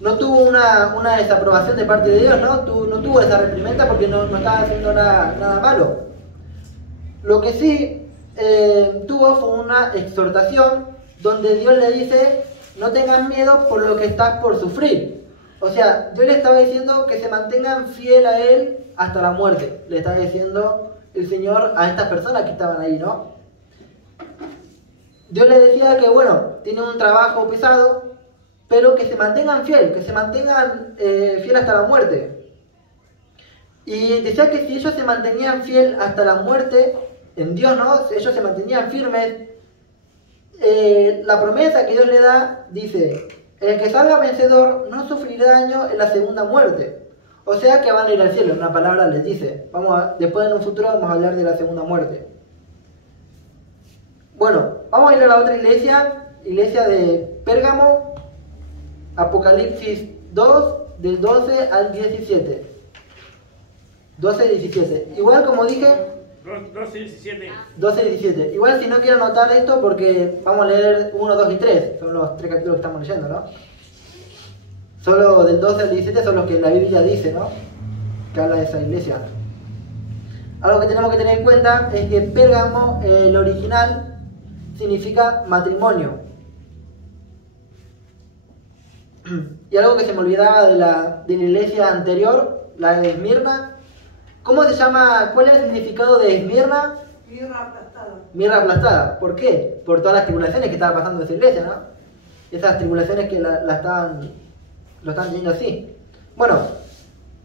no tuvo una desaprobación de parte de Dios, ¿no? No tuvo esa reprimenda porque no estaba haciendo nada malo. Lo que sí tuvo fue una exhortación donde Dios le dice, no tengas miedo por lo que estás por sufrir. O sea, Dios le estaba diciendo que se mantengan fiel a Él hasta la muerte. Le estaba diciendo el Señor a estas personas que estaban ahí, ¿no? Dios le decía que, bueno, tienen un trabajo pesado, pero que se mantengan fiel hasta la muerte. Y decía que si ellos se mantenían fiel hasta la muerte en Dios, ¿no? Si ellos se mantenían firmes, la promesa que Dios le da dice, el que salga vencedor no sufrirá daño en la segunda muerte. O sea que van a ir al cielo, en una palabra les dice. Después en un futuro vamos a hablar de la segunda muerte. Bueno, vamos a ir a la otra iglesia de Pérgamo, Apocalipsis 2, del 12 al 17. 12 y 17. Igual como dije... 12 y 17. 12 y 17. Igual si no quiero anotar esto porque vamos a leer 1, 2 y 3. Son los 3 capítulos que estamos leyendo, ¿no? Solo del 12 al 17 son los que la Biblia dice, ¿no? Que habla de esa iglesia. Algo que tenemos que tener en cuenta es que Pérgamo, el original, significa matrimonio. Y algo que se me olvidaba de la iglesia anterior, la de Esmirna. ¿Cómo se llama? ¿Cuál es el significado de Esmirna? Mirra aplastada. Mirra aplastada. ¿Por qué? Por todas las tribulaciones que estaba pasando en esa iglesia, ¿no? Esas tribulaciones que lo están teniendo así. Bueno,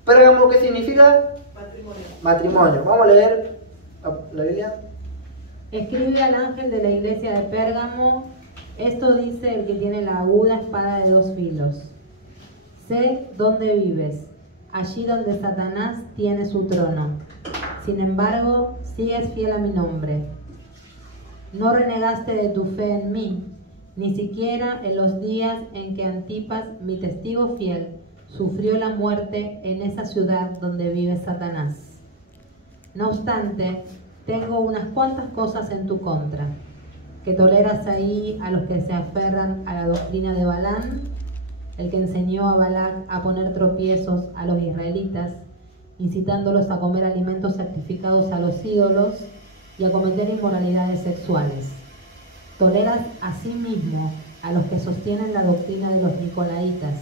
Pérgamo, ¿qué significa? Matrimonio. Matrimonio. Vamos a leer la Biblia. Escribe al ángel de la iglesia de Pérgamo, esto dice el que tiene la aguda espada de 2 filos. Sé dónde vives, allí donde Satanás tiene su trono. Sin embargo, sigues fiel a mi nombre. No renegaste de tu fe en mí, ni siquiera en los días en que Antipas, mi testigo fiel, sufrió la muerte en esa ciudad donde vive Satanás. No obstante, tengo unas cuantas cosas en tu contra, que toleras ahí a los que se aferran a la doctrina de Balaam, el que enseñó a Balac a poner tropiezos a los israelitas, incitándolos a comer alimentos sacrificados a los ídolos y a cometer inmoralidades sexuales. Toleras asimismo a los que sostienen la doctrina de los nicolaitas.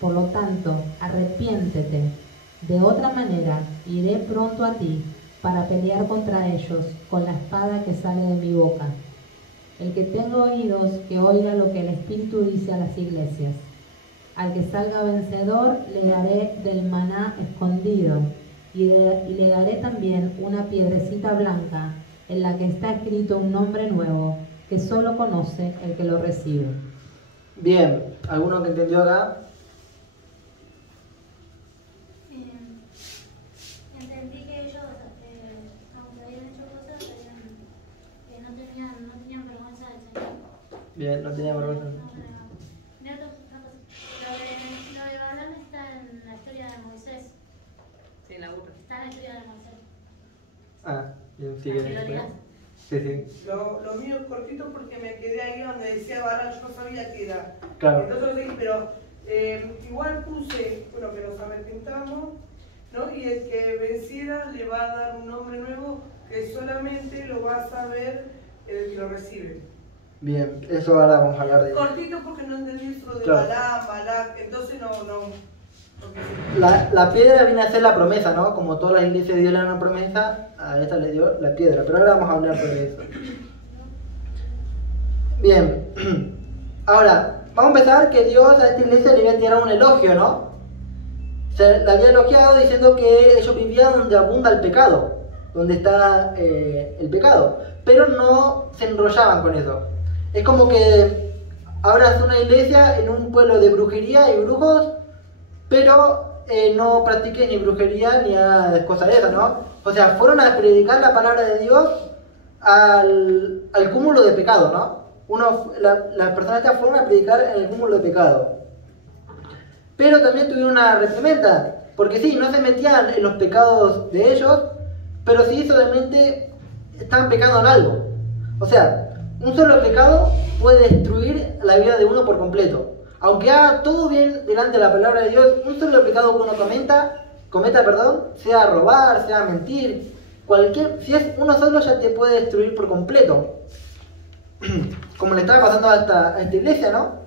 Por lo tanto, arrepiéntete, De otra manera, iré pronto a ti para pelear contra ellos con la espada que sale de mi boca. El que tenga oídos, que oiga lo que el Espíritu dice a las iglesias. Al que salga vencedor, le daré del maná escondido, y le daré también una piedrecita blanca, en la que está escrito un nombre nuevo, que solo conoce el que lo recibe. Bien, ¿alguno que entendió acá? Entendí que ellos, aunque habían hecho cosas, no tenían vergüenza del Señor. Bien, no tenía vergüenza. Lo de Balaam está en la historia de Moisés. Sí, la burra. Está en la historia de Moisés. Ah, bien, sigue. ¿Para que lo digas? Sí, sí. Lo mío es cortito porque me quedé ahí donde decía Balaam, yo no sabía qué era. Claro. Entonces, sí, pero igual puse, bueno, que nos arrepintamos, ¿no? Y el que venciera le va a dar un nombre nuevo que solamente lo va a saber el que lo recibe. Bien, eso ahora vamos a hablar de... Cortito porque no entendí eso de Claro. Balac, entonces no. La piedra viene a ser la promesa, ¿no? Como todas las iglesias dieron una promesa, a esta le dio la piedra. Pero ahora vamos a hablar sobre eso. Bien. Ahora, vamos a empezar que Dios a esta iglesia le había tirado un elogio, ¿no? Se la había elogiado diciendo que ellos vivían donde abunda el pecado, donde está el pecado. Pero no se enrollaban con eso. Es como que ahora es una iglesia en un pueblo de brujería y brujos, pero no practiquen ni brujería ni a cosas de esas, ¿no? O sea, fueron a predicar la palabra de Dios al cúmulo de pecado, ¿no? Las personas estas fueron a predicar en el cúmulo de pecado. Pero también tuvieron una reprimenda, porque sí, no se metían en los pecados de ellos, pero sí solamente estaban pecando en algo. O sea, un solo pecado puede destruir la vida de uno por completo. Aunque haga todo bien delante de la palabra de Dios, un solo pecado que uno cometa, sea robar, sea mentir, si es uno solo ya te puede destruir por completo. Como le estaba pasando a esta iglesia, ¿no?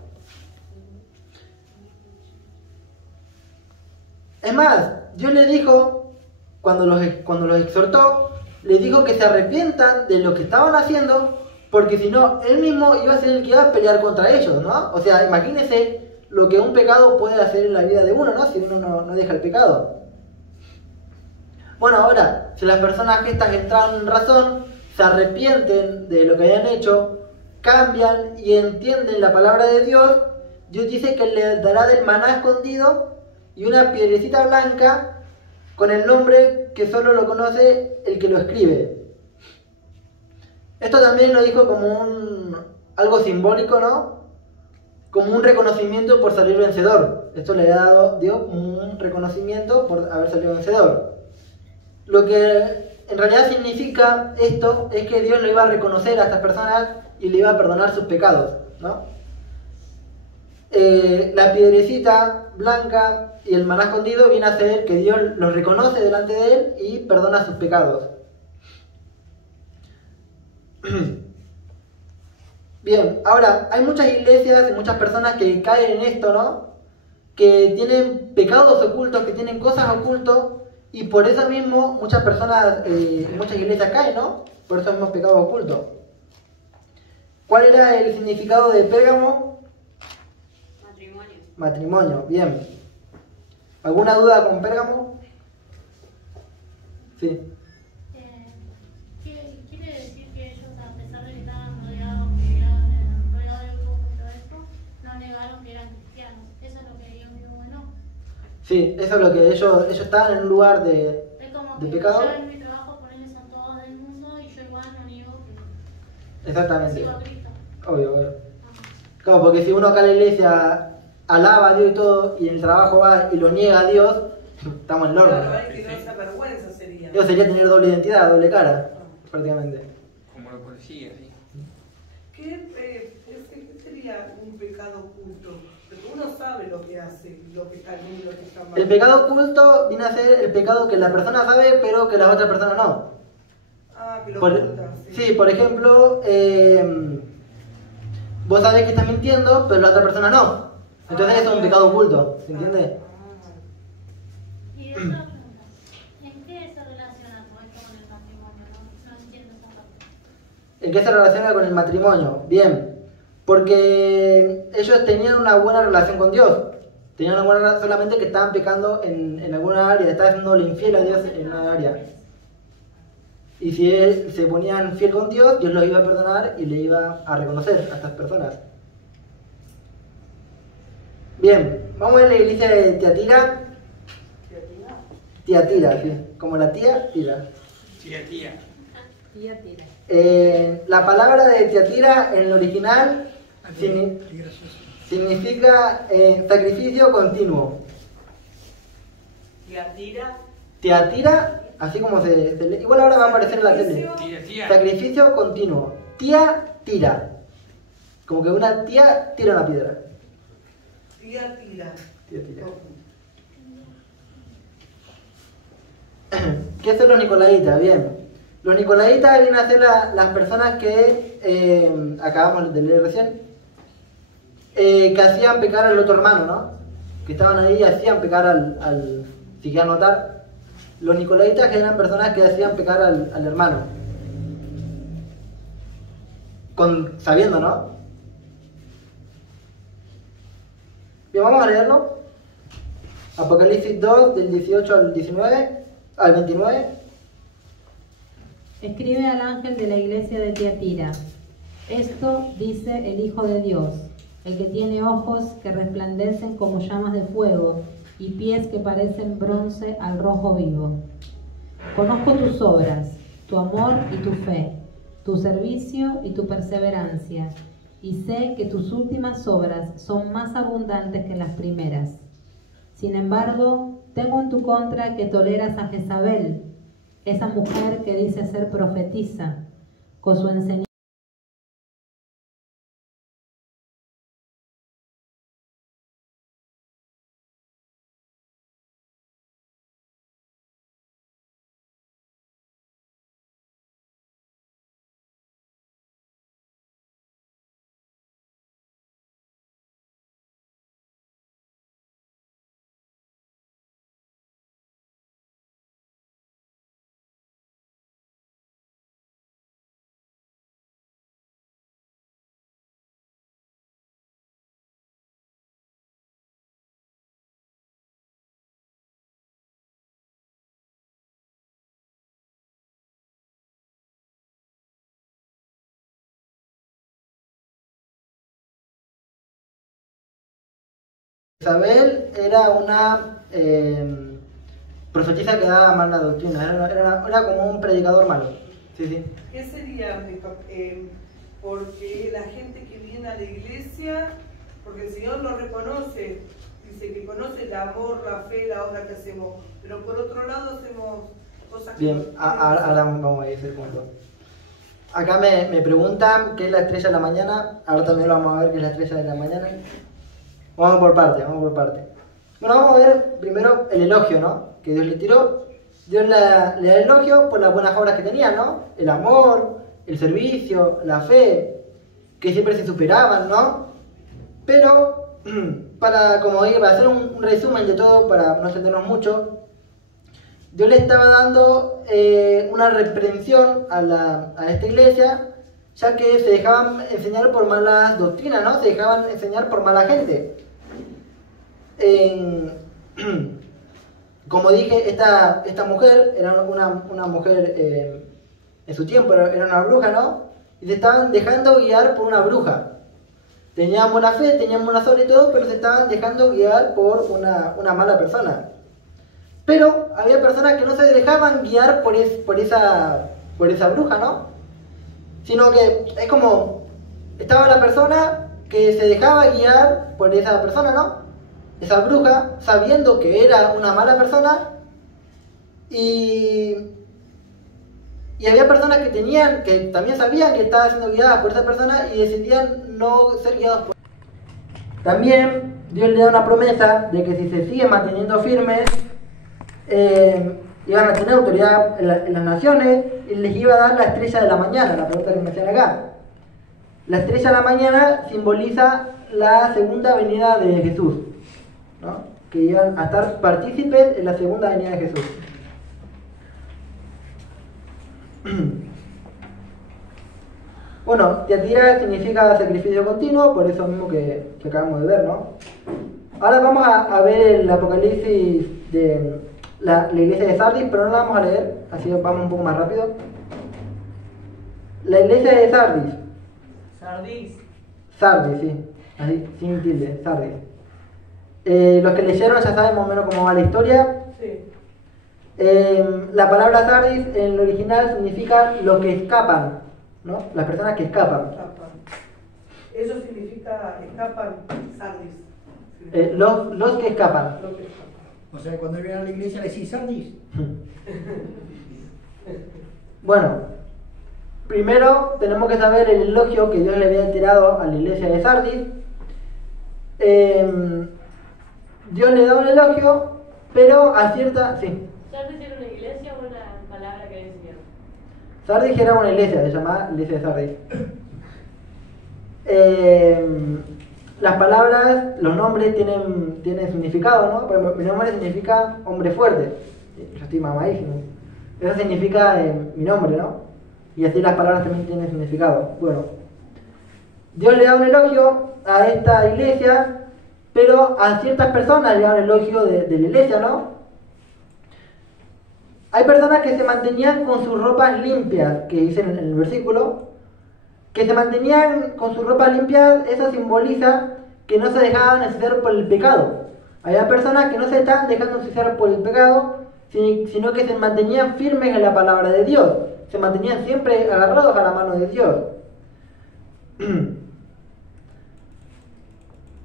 Es más, Dios le dijo, cuando los exhortó, les dijo que se arrepientan de lo que estaban haciendo, porque si no, él mismo iba a ser el que iba a pelear contra ellos, ¿no? O sea, imagínense lo que un pecado puede hacer en la vida de uno, ¿no? Si uno no deja el pecado. Bueno, ahora, si las personas estas entraron en razón, se arrepienten de lo que habían hecho, cambian y entienden la palabra de Dios, Dios dice que les dará del maná escondido y una piedrecita blanca con el nombre que solo lo conoce el que lo escribe. Esto también lo dijo como algo simbólico, ¿no? Como un reconocimiento por salir vencedor. Esto le ha dado Dios como un reconocimiento por haber salido vencedor. Lo que en realidad significa esto es que Dios le iba a reconocer a estas personas y le iba a perdonar sus pecados, ¿no? La piedrecita blanca y el maná escondido viene a ser que Dios los reconoce delante de él y perdona sus pecados. Bien, ahora, hay muchas iglesias y muchas personas que caen en esto, ¿no? Que tienen pecados ocultos, que tienen cosas ocultas, y por eso mismo muchas personas, muchas iglesias caen, ¿no? Por esos mismos pecados ocultos. ¿Cuál era el significado de Pérgamo? Matrimonio. Matrimonio, bien. ¿Alguna duda con Pérgamo? Sí. ¿Quiere decir que ellos, a pesar de que estaban rodeados de grupos y todo esto, no negaron que eran cristianos? Eso es lo que Dios dijo, bueno. Sí, eso es lo que ellos estaban en un lugar Es como de que pecado. yo en mi trabajo por ellos son todos del mundo y yo igual no niego que Exactamente. sigo a Cristo. Obvio. Claro, porque si uno acá en la iglesia alaba a Dios y todo, y en el trabajo va y lo niega a Dios, estamos en el horno. Claro, hay que no esa vergüenza sería. Eso sería tener doble identidad, doble cara, prácticamente. Como la policía, sí. ¿Qué sería un pecado oculto? Porque uno sabe lo que hace, lo que está bien y lo que está mal. El pecado oculto viene a ser el pecado que la persona sabe, pero que la otra persona no. Ah, que lo oculta, Sí, por ejemplo, vos sabés que estás mintiendo, pero la otra persona no. Entonces eso es un pecado oculto, ¿se entiende? otra pregunta. ¿En qué se relaciona todo esto con el matrimonio? No entiendo esa parte. ¿En qué se relaciona con el matrimonio? Bien, porque ellos tenían una buena relación con Dios. Tenían una buena relación, solamente que estaban pecando en alguna área, estaban haciéndole infiel a Dios en una área. Y si él se ponían fiel con Dios, Dios los iba a perdonar y le iba a reconocer a estas personas. Bien, vamos a ver la iglesia de Tiatira. Tiatira, sí, como la tía, tira. Tía. Tiatira. La palabra de Tiatira en el original significa sacrificio continuo. Tiatira, así como se lee. Igual ahora va a aparecer en la tele. Tía. Sacrificio continuo. Tía tira. Como que una tía tira una piedra. Tía tira. ¿Qué son los nicolaitas? Bien. Los nicolaitas vienen a ser las personas que acabamos de leer recién, que hacían pecar al otro hermano, ¿no? Que estaban ahí y hacían pecar al si quieran notar. Los nicolaitas eran personas que hacían pecar al hermano. Sabiendo, ¿no? Bien, vamos a leerlo. Apocalipsis 2, del 18 al 19, al 29. Escribe al ángel de la iglesia de Tiatira. Esto dice el Hijo de Dios, el que tiene ojos que resplandecen como llamas de fuego y pies que parecen bronce al rojo vivo. Conozco tus obras, tu amor y tu fe, tu servicio y tu perseverancia, y sé que tus últimas obras son más abundantes que las primeras. Sin embargo, tengo en tu contra que toleras a Jezabel, esa mujer que dice ser profetisa, con su enseñanza. Isabel era una profetisa que daba mala doctrina, era como un predicador malo. Sí. ¿Qué sería? Porque la gente que viene a la iglesia, porque el Señor lo reconoce, dice que conoce el amor, la fe, la obra que hacemos, pero por otro lado hacemos cosas que... Bien, ahora vamos a ir ese punto. Acá me preguntan qué es la estrella de la mañana, ahora también lo vamos a ver qué es la estrella de la mañana. Vamos por parte. Bueno, vamos a ver primero el elogio, ¿no? Que Dios le tiró. Dios le da elogio por las buenas obras que tenía, ¿no? El amor, el servicio, la fe, que siempre se superaban, ¿no? Pero, para hacer un resumen de todo, para no extendernos mucho, Dios le estaba dando una reprensión a esta iglesia, ya que se dejaban enseñar por malas doctrinas, ¿no? Se dejaban enseñar por mala gente. Como dije, esta mujer era una mujer en su tiempo, era una bruja, ¿no? Y se estaban dejando guiar por una bruja. Tenían buena fe, tenían buena obras y todo, pero se estaban dejando guiar por una mala persona. Pero había personas que no se dejaban guiar por esa bruja, ¿no? Sino que es como, estaba la persona que se dejaba guiar por esa persona, ¿no? Esa bruja, sabiendo que era una mala persona, y había personas que también sabían que estaba siendo guiada por esa persona y decidían no ser guiados por ella. También Dios le da una promesa de que si se siguen manteniendo firmes, iban a tener autoridad en las naciones y les iba a dar la estrella de la mañana, la pregunta que me hacían acá. La estrella de la mañana simboliza la segunda venida de Jesús, ¿no? que iban a estar partícipes en la segunda venida de Jesús. Bueno, Tiatira significa sacrificio continuo, por eso mismo que acabamos de ver, ¿no? Ahora vamos a ver el Apocalipsis de la iglesia de Sardis, pero no la vamos a leer, así vamos un poco más rápido. La iglesia de Sardis. Sardis, sí, así, sin tilde, Sardis. Los que leyeron ya saben más o menos cómo va la historia. Sí. La palabra Sardis en el original significa los que escapan, ¿no? Las personas que escapan. Eso significa escapan, Sardis. Los que escapan. Lo que escapan. O sea, cuando vienen a la iglesia le decís Sardis. Bueno, primero tenemos que saber el elogio que Dios le había tirado a la iglesia de Sardis. Dios le da un elogio, pero a cierta... Sí. ¿Sardis era una iglesia o una palabra que había enseñado? Sardis era una iglesia, se llamaba iglesia de Sardis. Las palabras, los nombres tienen significado, ¿no? Por ejemplo, mi nombre significa hombre fuerte. Yo estoy mamadísimo. Eso significa mi nombre, ¿no? Y así las palabras también tienen significado. Bueno, Dios le da un elogio a esta iglesia, pero a ciertas personas le da un elogio de la iglesia, ¿no? Hay personas que se mantenían con sus ropas limpias, que dicen en el versículo, que se mantenían con sus ropas limpias. Eso simboliza que no se dejaban ensuciar por el pecado. Había personas que no se estaban dejando ensuciar por el pecado, sino que se mantenían firmes en la palabra de Dios, se mantenían siempre agarrados a la mano de Dios.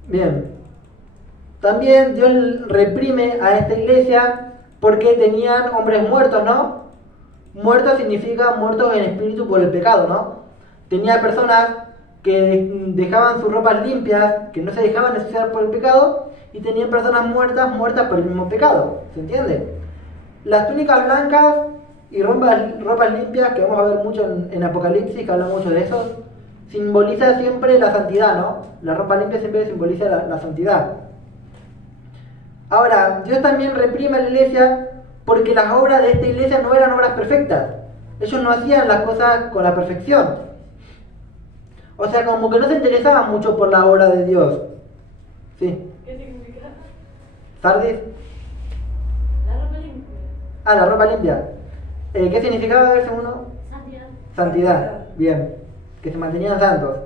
Bien, también Dios reprime a esta iglesia porque tenían hombres muertos, ¿no? Muertos significa muertos en espíritu por el pecado, ¿no? Tenía personas que dejaban sus ropas limpias, que no se dejaban ensuciar por el pecado, y tenían personas muertas por el mismo pecado, ¿se entiende? Las túnicas blancas y ropas limpias, que vamos a ver mucho en Apocalipsis, que habla mucho de eso, simboliza siempre la santidad, ¿no? La ropa limpia siempre simboliza la santidad. Ahora, Dios también reprime a la iglesia porque las obras de esta iglesia no eran obras perfectas. Ellos no hacían las cosas con la perfección. O sea, como que no se interesaban mucho por la obra de Dios. ¿Sí? ¿Qué significa? ¿Sardis? La ropa limpia. Ah, la ropa limpia. ¿Qué significaba a ver según uno? Santidad. Santidad. Bien. Que se mantenían santos.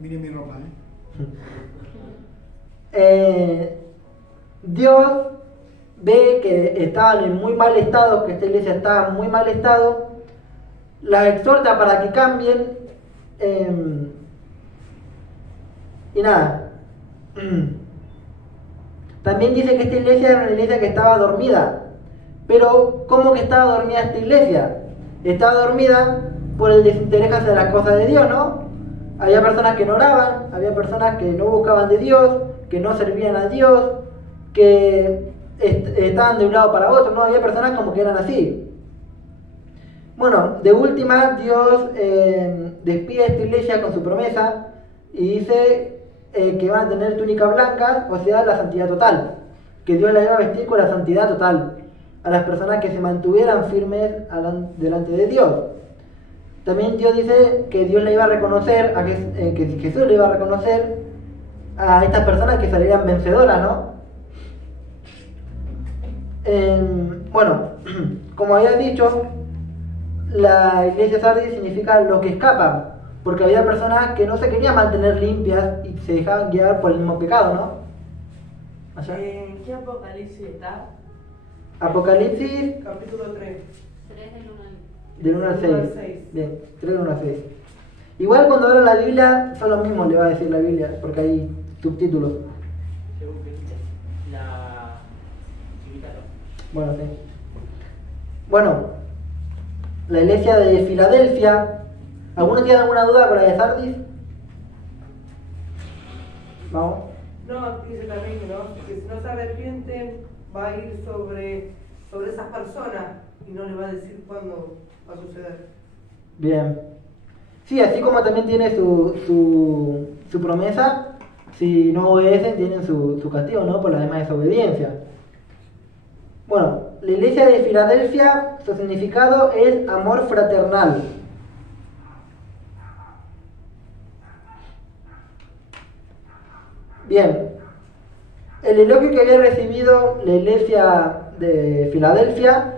Miren mi ropa, Dios ve que estaban en muy mal estado, que esta iglesia estaba en muy mal estado, las exhorta para que cambien, y nada. También dice que esta iglesia era una iglesia que estaba dormida. Pero ¿cómo que estaba dormida esta iglesia? Estaba dormida por el desinterés hacia las cosas de Dios, ¿no? Había personas que no oraban, había personas que no buscaban de Dios, que no servían a Dios, que estaban de un lado para otro, ¿no? Había personas como que eran así. Bueno, de última, Dios despide a esta iglesia con su promesa y dice que van a tener túnica blanca, o sea, la santidad total. Que Dios la iba a vestir con la santidad total a las personas que se mantuvieran firmes delante de Dios. También Dios dice que Dios le iba a reconocer, que Jesús le iba a reconocer a estas personas que salieran vencedoras, ¿no? Bueno, como había dicho, la iglesia Sardis significa los que escapan, porque había personas que no se querían mantener limpias y se dejaban guiar por el mismo pecado, ¿no? ¿Allá? ¿En qué Apocalipsis está? Apocalipsis Capítulo 3. 3 del 1 al 6. 1 al 6. Bien, 3 del 1 al 6. Igual cuando abra la Biblia, son lo mismo, le va a decir la Biblia, porque hay subtítulos. La chiquita, ¿no? Bueno, sí. Bueno, la iglesia de Filadelfia. ¿Alguno tiene alguna duda con la de Sardis? Vamos. No, dice también que si no se arrepienten, va a ir sobre esas personas y no le va a decir cuándo va a suceder. Bien. Sí, así como también tiene su promesa, si no obedecen tienen su castigo, ¿no? Por la misma desobediencia. Bueno, la iglesia de Filadelfia, su significado es amor fraternal. Bien, el elogio que había recibido la iglesia de Filadelfia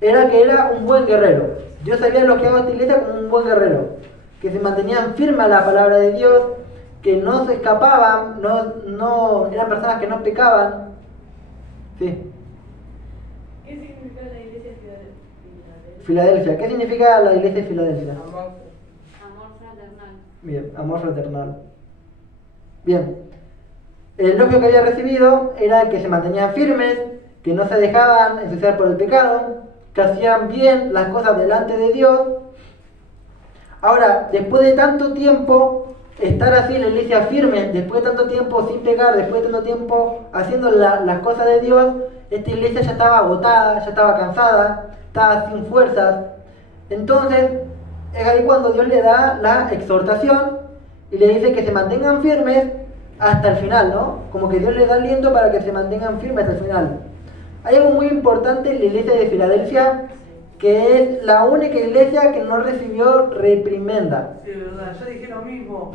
era que era un buen guerrero. Dios había elogiado a esta iglesia como un buen guerrero, que se mantenían firmes a la palabra de Dios, que no se escapaban, no eran personas que no pecaban. Sí. ¿Qué significa la iglesia de Filadelfia. ¿Qué significa la iglesia de Filadelfia? Amor fraternal. Bien, amor fraternal. Bien. El elogio que había recibido era que se mantenían firmes, que no se dejaban ensuciar por el pecado, que hacían bien las cosas delante de Dios. Ahora, después de tanto tiempo estar así la iglesia firme, después de tanto tiempo sin pecar, después de tanto tiempo haciendo las cosas de Dios, esta iglesia ya estaba agotada, ya estaba cansada, estaba sin fuerzas. Entonces, es ahí cuando Dios le da la exhortación y le dice que se mantengan firmes hasta el final, ¿no? Como que Dios les da aliento para que se mantengan firmes hasta el final. Hay algo muy importante en la iglesia de Filadelfia, que es la única iglesia que no recibió reprimenda. Sí, verdad, yo dije lo mismo,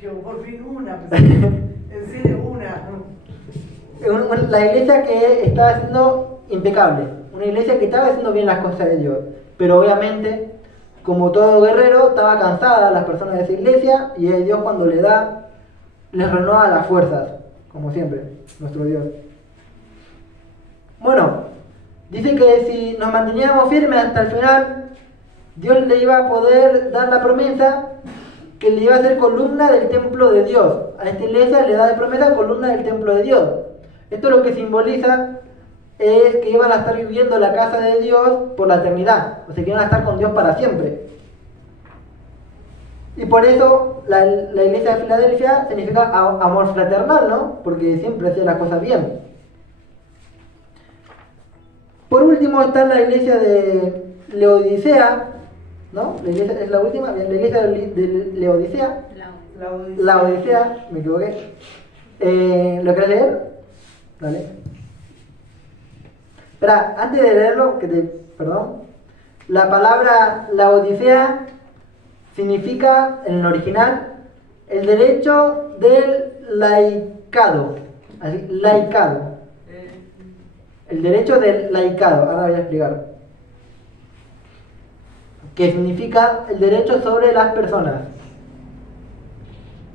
que por fin una, en serio una. La iglesia que estaba siendo impecable, una iglesia que estaba haciendo bien las cosas de Dios, pero obviamente, como todo guerrero, estaba cansada las personas de esa iglesia, y es Dios cuando les renueva las fuerzas, como siempre, nuestro Dios. Bueno, dice que si nos manteníamos firmes hasta el final, Dios le iba a poder dar la promesa que le iba a hacer columna del templo de Dios. A esta iglesia le da de promesa columna del templo de Dios. Esto lo que simboliza es que iban a estar viviendo la casa de Dios por la eternidad, o sea que iban a estar con Dios para siempre. Y por eso la iglesia de Filadelfia significa amor fraternal, ¿no? Porque siempre hacía las cosas bien. Por último está la iglesia de Laodicea, ¿no? La iglesia es la última, bien, la iglesia de Laodicea. Laodicea, me equivoqué. ¿Lo querés leer? Dale. Espera, antes de leerlo, perdón. La palabra Laodicea significa, en el original, el derecho del laicado. Así, laicado. El derecho del laicado, ahora voy a explicar. Que significa el derecho sobre las personas.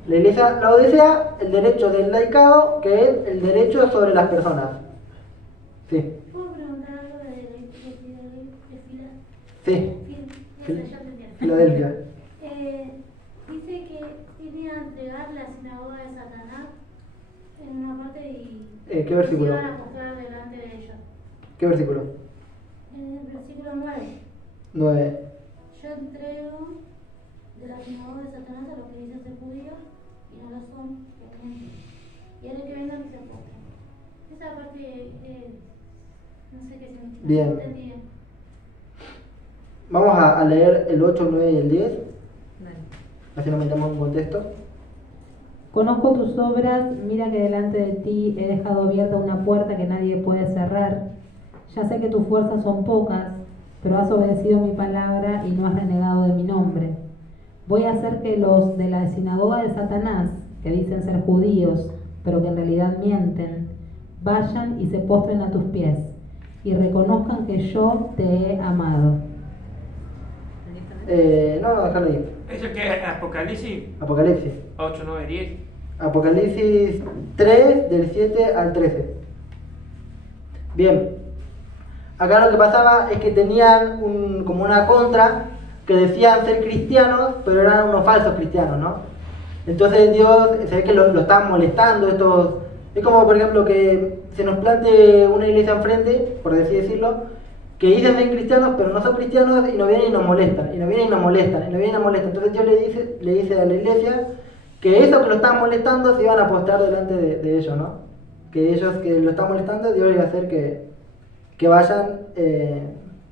La iglesia Laodicea, el derecho del laicado, que es el derecho sobre las personas. Sí. ¿Puedo preguntar algo de la iglesia Sí. Filadelfia. Dice que iban a entregar la sinagoga de Satanás en una parte y ¿Qué versículo? se iban a postrar delante de ellos. ¿Qué versículo? En el versículo 9. 9. Yo entrego de la sinagoga de Satanás a los que dicen ser judíos y no lo son, que mienten. Y a los que vengan y se postran. Esa parte no sé qué significa. Bien. No entendí. Vamos a leer el 8, 9 y el 10. Así nos metemos en un contexto. Conozco tus obras, mira que delante de ti he dejado abierta una puerta que nadie puede cerrar. Ya sé que tus fuerzas son pocas, pero has obedecido mi palabra y no has renegado de mi nombre. Voy a hacer que los de la sinagoga de Satanás, que dicen ser judíos, pero que en realidad mienten, vayan y se postren a tus pies y reconozcan que yo te he amado. No, déjalo ahí. ¿Eso qué es Apocalipsis? Apocalipsis. 8, 9, 10. Apocalipsis 3, del 7 al 13. Bien. Acá lo que pasaba es que tenían como una contra, que decían ser cristianos, pero eran unos falsos cristianos, ¿no? Entonces Dios, se ve que lo estaban molestando estos. Es como, por ejemplo, que se nos plante una iglesia enfrente, por así decirlo, que dicen ser cristianos, pero no son cristianos, y nos vienen y nos molestan, y nos vienen y nos molestan, y nos vienen y nos molestan. Entonces Dios le dice a la iglesia que esos que lo están molestando se iban a postrar delante de ellos, ¿no? Que ellos que lo están molestando, Dios les va a hacer que vayan,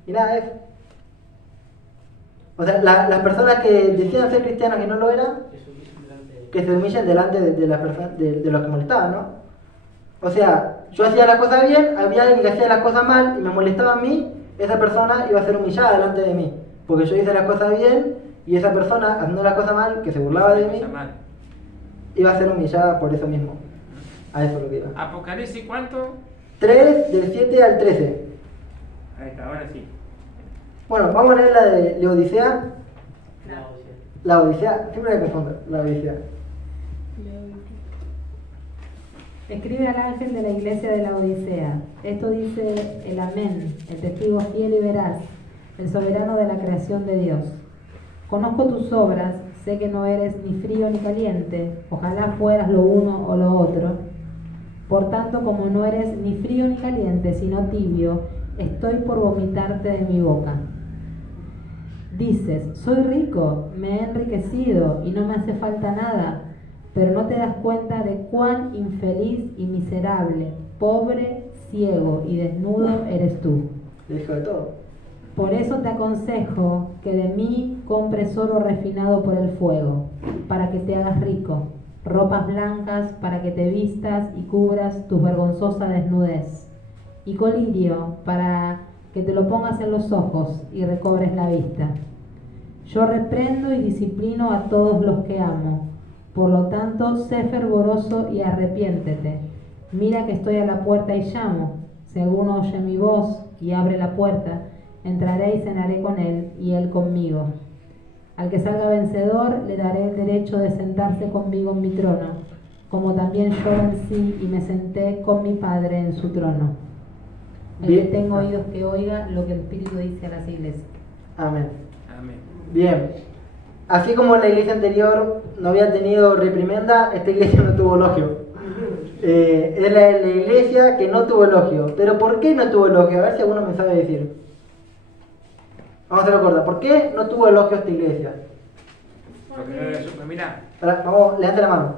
y nada, es. O sea, las personas que decían ser cristianas y no lo eran, que se humillen delante de las personas, de los que molestaban, ¿no? O sea, yo hacía las cosas bien, había alguien que hacía las cosas mal y me molestaba a mí, esa persona iba a ser humillada delante de mí, porque yo hice las cosas bien y esa persona haciendo las cosas mal, que se burlaba de mí, iba a ser humillada por eso mismo. A eso es lo que iba. Apocalipsis, ¿cuánto? 3, del 7 al 13. Ahí está, ahora sí. Bueno, vamos a leer la de Laodicea. La Odisea, siempre me confundo, la Odisea. Escribe al ángel de la iglesia de la Odisea. Esto dice el Amén, el testigo fiel y veraz, el soberano de la creación de Dios. Conozco tus obras, sé que no eres ni frío ni caliente, ojalá fueras lo uno o lo otro. Por tanto, como no eres ni frío ni caliente, sino tibio, estoy por vomitarte de mi boca. Dices, soy rico, me he enriquecido y no me hace falta nada, pero no te das cuenta de cuán infeliz y miserable, pobre, ciego y desnudo eres tú. Dijo de todo. Por eso te aconsejo que de mí compres oro refinado por el fuego, para que te hagas rico, ropas blancas para que te vistas y cubras tu vergonzosa desnudez, y colirio para que te lo pongas en los ojos y recobres la vista. Yo reprendo y disciplino a todos los que amo. Por lo tanto, sé fervoroso y arrepiéntete. Mira que estoy a la puerta y llamo. Si alguno oye mi voz y abre la puerta, entraré y cenaré con él y él conmigo. Al que salga vencedor, le daré el derecho de sentarse conmigo en mi trono, como también yo vencí y me senté con mi Padre en su trono. El que tenga oídos que oiga lo que el Espíritu dice a las iglesias. Amén. Amén. Bien. Así como la iglesia anterior no había tenido reprimenda, esta iglesia no tuvo elogio. Es la iglesia que no tuvo elogio. Pero ¿por qué no tuvo elogio? A ver si alguno me sabe decir. Vamos a hacerlo corta. ¿Por qué no tuvo elogio esta iglesia? Porque no le supe mirar. Vamos, levante la mano.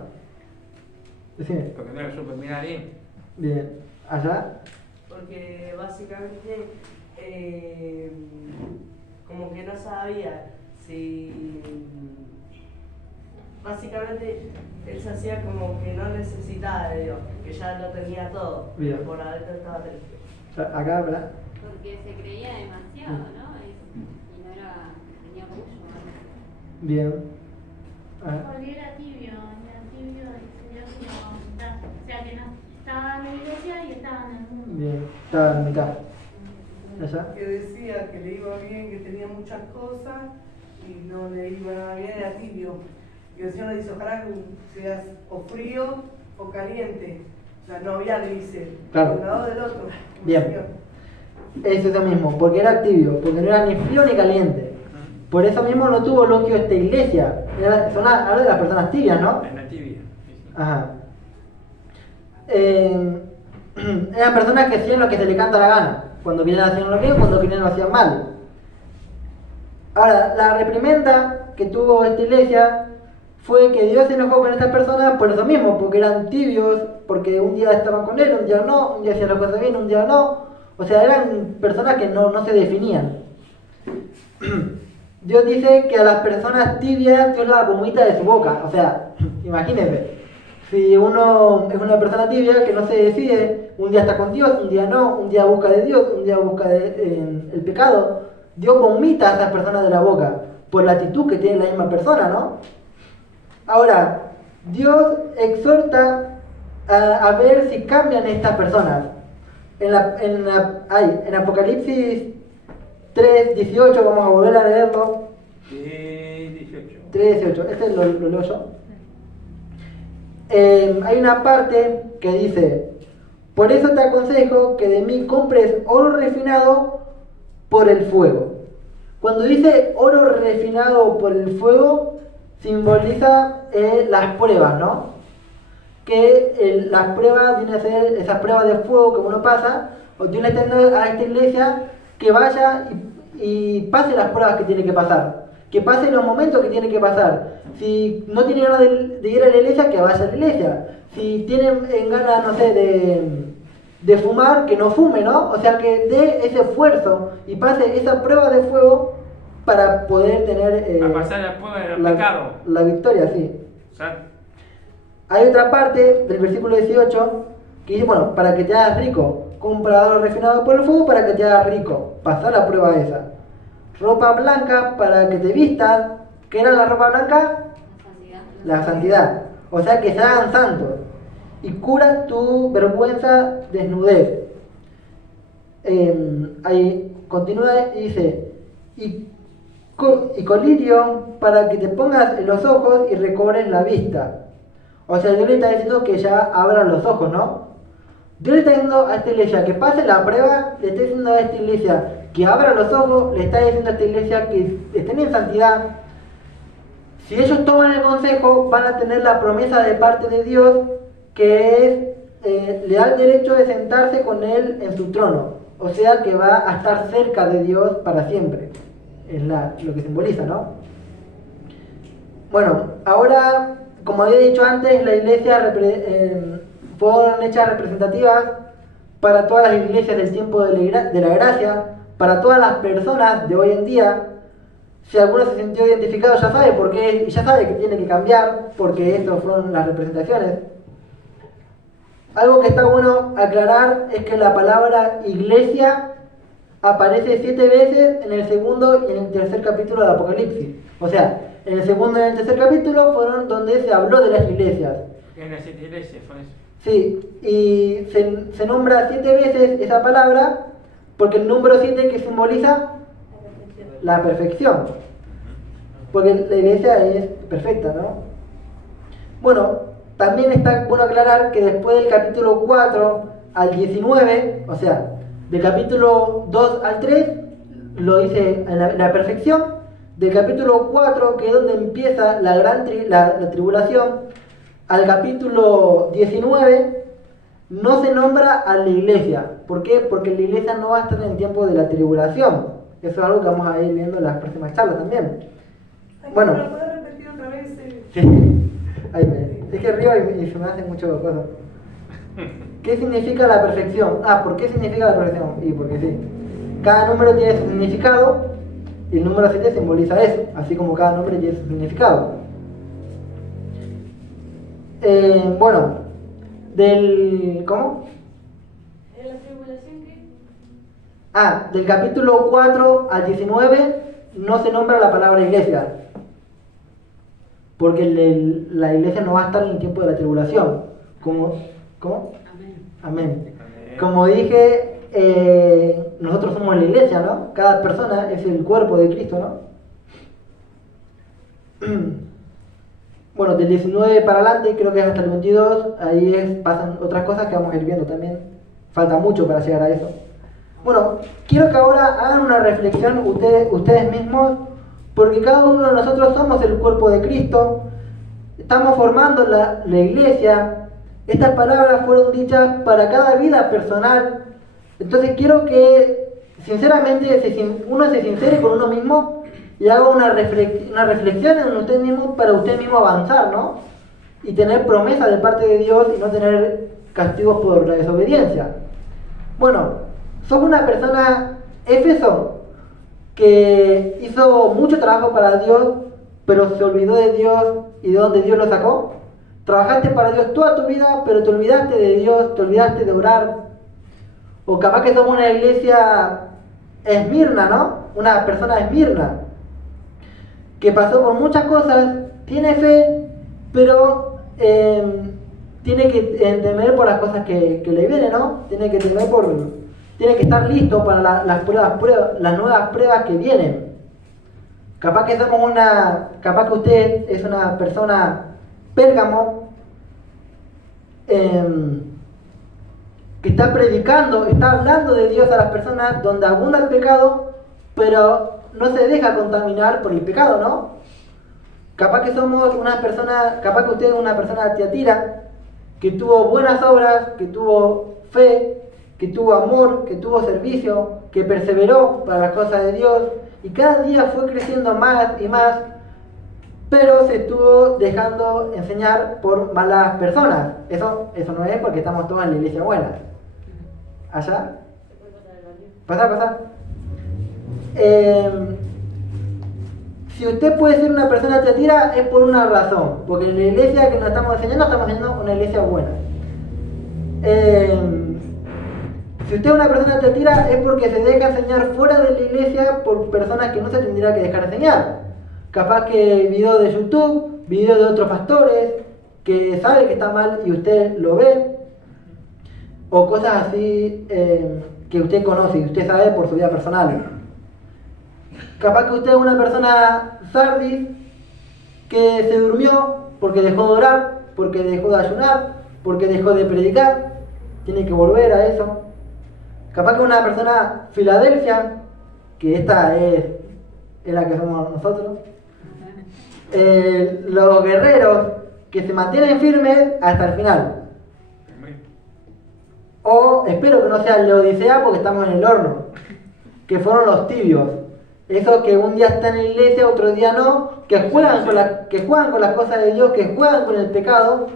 Decime. Porque no le supe mirar bien. Bien. ¿Allá? Porque básicamente como que no sabía si básicamente él se hacía como que no necesitaba de Dios, que ya lo tenía todo. Bien. Por adentro estaba triste. Acá, ¿verdad? Porque se creía demasiado, ¿no? Y no era, tenía orgullo. Bien. Porque era tibio y Dios iba a aumentar. O sea que no estaba en la iglesia y estaba en el mundo. Bien, estaba en la mitad. ¿Allá? Que decía que le iba bien, que tenía muchas cosas y no le iba nada bien, era tibio. Y el Señor le dice, ojalá que seas o frío o caliente. O sea, no había grises, Claro. un lado del otro. Bien. Eso es lo mismo, porque era tibio, porque no era ni frío ni caliente. Por eso mismo no tuvo elogio esta iglesia. Habla de las personas tibias, ¿no? En la tibia. Ajá. Eran personas que hacían lo que se le canta la gana. Cuando querían hacían lo bien, cuando querían lo hacían mal. Ahora, la reprimenda que tuvo esta iglesia fue que Dios se enojó con estas personas por eso mismo, porque eran tibios, porque un día estaban con él, un día no, un día hacían las cosas bien, un día no. O sea, eran personas que no se definían. Dios dice que a las personas tibias Dios las vomita de su boca. O sea, imagínense. Si uno es una persona tibia que no se decide, un día está con Dios, un día no, un día busca de Dios, un día busca el pecado, Dios vomita a esas personas de la boca por la actitud que tiene la misma persona, ¿no? Ahora, Dios exhorta a ver si cambian estas personas. En Apocalipsis 3:18, vamos a volver a leerlo. 3:18, este lo leo yo. Hay una parte que dice, por eso te aconsejo que de mí compres oro refinado por el fuego. Cuando dice oro refinado por el fuego, simboliza las pruebas, ¿no? Que las pruebas vienen a ser esas pruebas de fuego que uno pasa, o Dios le está diciendo a esta iglesia que vaya y pase las pruebas que tiene que pasar, que pase los momentos que tiene que pasar. Si no tiene ganas de ir a la iglesia, que vaya a la iglesia. Si tienen ganas, no sé, de fumar, que no fume, ¿no? O sea, que dé ese esfuerzo y pase esa prueba de fuego para poder tener a pasar la prueba de los pecados. La victoria, sí. O sea, Hay otra parte del versículo 18 que dice, bueno, para que te hagas rico, compra oro refinado por el fuego para que te hagas rico, pasar la prueba esa. Ropa blanca para que te vistas. ¿Qué era la ropa blanca? La santidad. O sea, que se hagan santos. Y cura tu vergüenza, desnudez. Ahí continúa y dice, y colirio para que te pongas en los ojos y recobres la vista. O sea, Dios le está diciendo que ya abran los ojos, ¿no? Dios le está diciendo a esta iglesia que pase la prueba, le está diciendo a esta iglesia que abra los ojos, le está diciendo a esta iglesia que estén en santidad. Si ellos toman el consejo, van a tener la promesa de parte de Dios que es, le da el derecho de sentarse con Él en su trono. O sea que va a estar cerca de Dios para siempre. Es lo que simboliza, ¿no? Bueno, ahora, como había dicho antes, la iglesia fueron hechas representativas para todas las iglesias del tiempo de la gracia, para todas las personas de hoy en día. Si alguno se sintió identificado ya sabe por qué, y ya sabe que tiene que cambiar, porque estas fueron las representaciones. Algo que está bueno aclarar es que la palabra iglesia aparece 7 veces en el segundo y en el tercer capítulo del Apocalipsis. O sea, en el segundo y en el tercer capítulo fueron donde se habló de las iglesias. En las 7 iglesias fue eso. Sí, y se nombra 7 veces esa palabra porque el número 7 que simboliza la perfección. Porque la iglesia es perfecta, ¿no? Bueno, también está bueno aclarar que después del capítulo 4 al 19, o sea, del capítulo 2 al 3, lo dice en la perfección. Del capítulo 4, que es donde empieza la tribulación, al capítulo 19, no se nombra a la iglesia. ¿Por qué? Porque la iglesia no va a estar en el tiempo de la tribulación. Eso es algo que vamos a ir viendo en las próximas charlas también. Bueno. ¿Lo puedo repetir otra vez? Sí. Es que arriba y se me hacen muchas cosas. ¿Qué significa la perfección? ¿Por qué significa la perfección? Y porque sí. Cada número tiene su significado y el número 7 simboliza eso, así como cada nombre tiene su significado. Bueno, ¿cómo? ¿En la tribulación qué? Del capítulo 4 al 19 no se nombra la palabra iglesia, porque la iglesia no va a estar en el tiempo de la tribulación. ¿Cómo? Amén. Como dije, nosotros somos la iglesia, ¿no? Cada persona es el cuerpo de Cristo, ¿no? Bueno, del 19 para adelante, creo que es hasta el 22, ahí pasan otras cosas que vamos a ir viendo también. Falta mucho para llegar a eso. Bueno, quiero que ahora hagan una reflexión ustedes mismos, porque cada uno de nosotros somos el cuerpo de Cristo, estamos formando la iglesia. Estas palabras fueron dichas para cada vida personal. Entonces quiero que sinceramente uno se sincere con uno mismo y haga una reflexión en usted mismo para usted mismo avanzar, ¿no? Y tener promesa de parte de Dios y no tener castigos por la desobediencia. Bueno, sos una persona Éfeso que hizo mucho trabajo para Dios, pero se olvidó de Dios y de dónde Dios lo sacó. Trabajaste para Dios toda tu vida, pero te olvidaste de Dios, te olvidaste de orar. O capaz que somos una iglesia Esmirna, ¿no? Una persona Esmirna que pasó por muchas cosas, tiene fe, pero tiene que temer por las cosas que le vienen, ¿no? Tiene que estar listo para las nuevas pruebas que vienen. Capaz que usted es una persona Pérgamo, que está predicando, está hablando de Dios a las personas donde abunda el pecado, pero no se deja contaminar por el pecado, ¿no? Capaz que usted es una persona de Tiatira, que tuvo buenas obras, que tuvo fe, que tuvo amor, que tuvo servicio, que perseveró para las cosas de Dios, y cada día fue creciendo más y más, pero se estuvo dejando enseñar por malas personas. Eso no es, porque estamos todos en la iglesia buena. ¿Allá? Pasar. si usted puede ser una persona teatira es por una razón, porque en la iglesia que nos estamos enseñando una iglesia buena. Si usted es una persona teatira es porque se deja enseñar fuera de la iglesia por personas que no se tendría que dejar enseñar. Capaz que videos de YouTube, videos de otros pastores, que sabe que está mal y usted lo ve, o cosas así que usted conoce y usted sabe por su vida personal. Capaz que usted es una persona sardis que se durmió porque dejó de orar, porque dejó de ayunar, porque dejó de predicar, tiene que volver a eso. Capaz que una persona Filadelfia, que esta es la que somos nosotros, los guerreros que se mantienen firmes hasta el final. O espero que no sea la Odisea porque estamos en el horno, que fueron los tibios, esos que un día están en la iglesia, otro día no, que juegan con las cosas de Dios, que juegan con el pecado,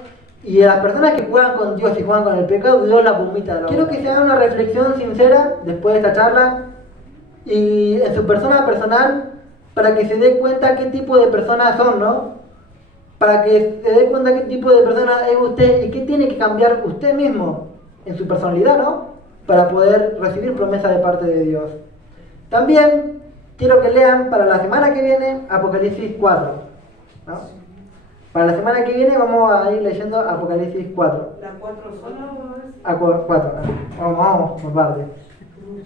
y a las personas que juegan con Dios y juegan con el pecado, Dios la vomita de la boca. Quiero que se haga una reflexión sincera después de esta charla y en su persona personal, para que se dé cuenta qué tipo de personas son, ¿no? Para que se dé cuenta qué tipo de persona es usted y qué tiene que cambiar usted mismo en su personalidad, ¿no? Para poder recibir promesas de parte de Dios. También quiero que lean para la semana que viene Apocalipsis 4, ¿no? Para la semana que viene vamos a ir leyendo Apocalipsis 4. ¿La 4 sola o es? A 4, vamos por parte.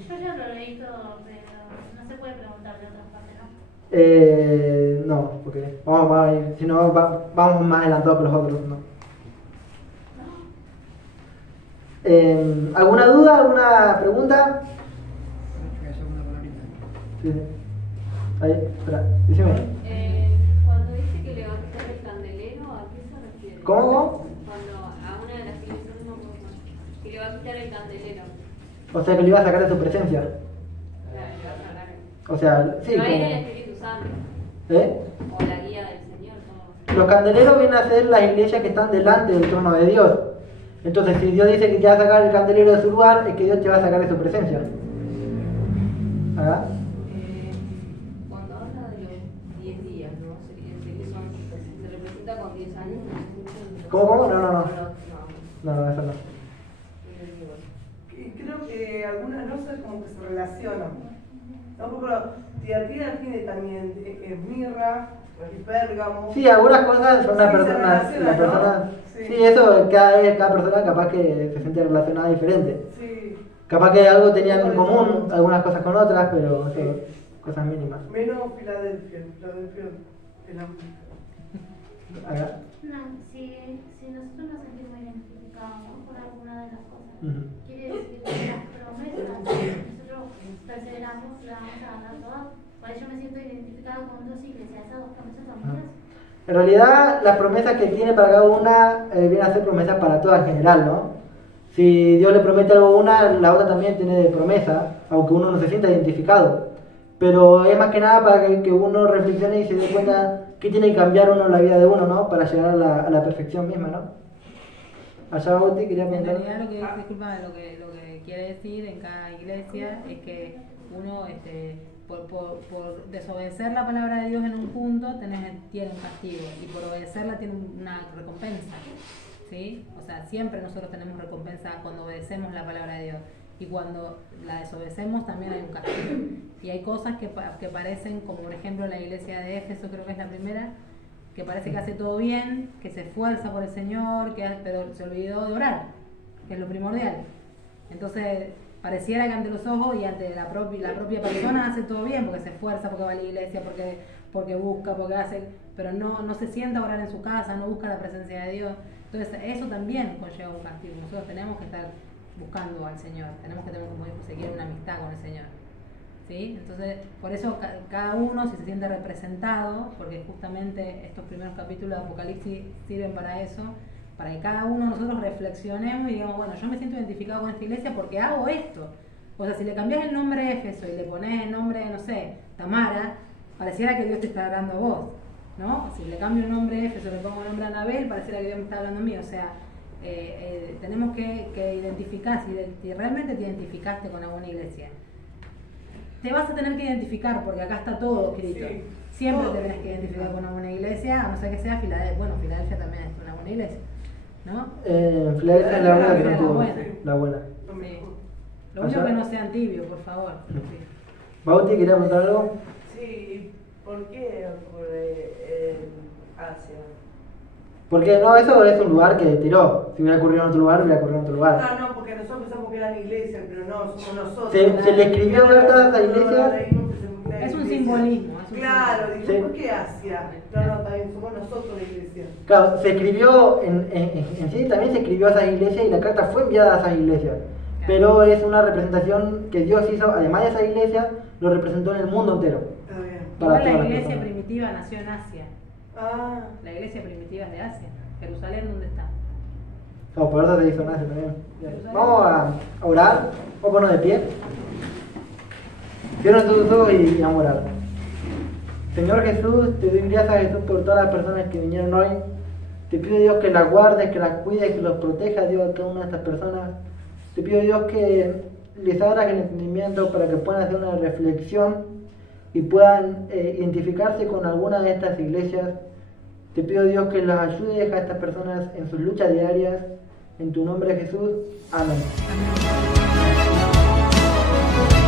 Yo ya lo leí todo, pero no se puede preguntar de otra parte, ¿no? No, porque vamos a ir, si no vamos más adelantados que los otros, ¿no? ¿Alguna duda? ¿Alguna pregunta? Sí. Ahí, espera, dígame. Cuando dice que le va a quitar el candelero, ¿a qué se refiere? ¿Cómo? Cuando a una de las iglesias no me acuerdo, que le va a quitar el candelero. O sea, que le iba a sacar de su presencia. Claro, le va a sacar. O sea, sí. Pero ahí como... era el Espíritu Santo. ¿Eh? O la guía del Señor. Todo. Los candeleros vienen a ser las iglesias que están delante del trono de Dios. Entonces, si Dios dice que te va a sacar el candelero de su lugar, es que Dios te va a sacar de su presencia. ¿Verdad? Cuando habla de los 10 días, ¿no? Se representa con 10 años. ¿Cómo? No, eso no. Creo que algunas no sé como que se relacionan. ¿No? Porque Tiatira tiene también mirra y pérgamo. Sí, algunas cosas son una Sí, persona. se La relacionan, persona ¿no? sí, eso cada persona capaz que se siente relacionada diferente. Sí. Capaz que algo tenían en común, algunas cosas con otras, pero eso, cosas mínimas. Menos Filadelfia es la... Acá. No, si nosotros nos sentimos identificados, ¿no?, por alguna de las cosas, quiere decir que las promesas, nosotros perseveramos, las vamos a ganar todas. Por eso me siento identificado con dos iglesias, esas dos promesas son mías. En realidad, las promesas que tiene para cada una vienen a ser promesas para todas en general, ¿no? Si Dios le promete algo a una, la otra también tiene promesa, aunque uno no se sienta identificado. Pero es más que nada para que uno reflexione y se dé cuenta que tiene que cambiar uno la vida de uno, ¿no? Para llegar a la perfección misma, ¿no? Allá Bauti quería preguntar. En realidad lo que quiere decir en cada iglesia es que uno por desobedecer la palabra de Dios en un punto tiene un castigo y por obedecerla tiene una recompensa, ¿sí? O sea, siempre nosotros tenemos recompensa cuando obedecemos la palabra de Dios y cuando la desobedecemos también hay un castigo. Y hay cosas que parecen, como por ejemplo la iglesia de Éfeso, creo que es la primera, que parece que hace todo bien, que se esfuerza por el Señor, pero se olvidó de orar, que es lo primordial. Entonces, pareciera que ante los ojos y ante la propia persona hace todo bien, porque se esfuerza, porque va a la iglesia, porque busca, porque hace, pero no se sienta a orar en su casa, no busca la presencia de Dios. Entonces, eso también conlleva un castigo. Nosotros tenemos que estar buscando al Señor, tenemos que tener, como dijo Ezequiel, una amistad con el Señor. ¿Sí? Entonces, por eso cada uno, si se siente representado, porque justamente estos primeros capítulos de Apocalipsis sirven para eso, para que cada uno de nosotros reflexionemos y digamos, bueno, yo me siento identificado con esta iglesia porque hago esto. O sea, si le cambias el nombre de Éfeso y le pones el nombre, no sé, Tamara, pareciera que Dios te está hablando a vos, ¿no? Si le cambio el nombre de Éfeso y le pongo el nombre a Anabel, pareciera que Dios me está hablando a mí. O sea, tenemos que identificar si realmente te identificaste con alguna iglesia. te vas a tener que identificar, porque acá está todo escrito. Sí. Siempre Todo. te tenés que identificar con una buena iglesia, a no ser que sea Filadelfia. Bueno, Filadelfia también es una buena iglesia, ¿no? Filadelfia es la única que no La tuvo. buena. La buena. Sí. Lo único que no sean tibios, por favor. Bauti, ¿quería preguntar algo? Sí, ¿por qué ocurre en Asia? Porque no, eso es un lugar que tiró. Si hubiera ocurrido en otro lugar, hubiera ocurrido en otro lugar. Ah, no, porque nosotros pensamos que era la iglesia, pero no, somos nosotros. Se le escribió cartas a la iglesia. Es un simbolismo. Claro, digo, Sí. ¿por qué Asia? No, también somos nosotros la iglesia. Claro, se escribió en sí, también se escribió a esas iglesias y la carta fue enviada a esas iglesias. Pero es una representación que Dios hizo, además de esa iglesia, lo representó en el mundo entero. Está bien. Para Igual la todas las iglesia personas. primitiva nació en Asia. Ah, La iglesia primitiva es de Asia. Jerusalén, ¿dónde está? No, por eso se hizo nace también. Vamos a orar, vamos a ponernos de pie. Cierra tus ojos y vamos a orar. Señor Jesús, te doy gracias, Jesús, por todas las personas que vinieron hoy. Te pido, Dios, que las guardes, que las cuides, que los protejas, Dios, a cada una de estas personas. Te pido, Dios, que les abras el entendimiento para que puedan hacer una reflexión y puedan identificarse con alguna de estas iglesias. Te pido, Dios, que las ayudes a estas personas en sus luchas diarias. En tu nombre, Jesús. Amén. Amén.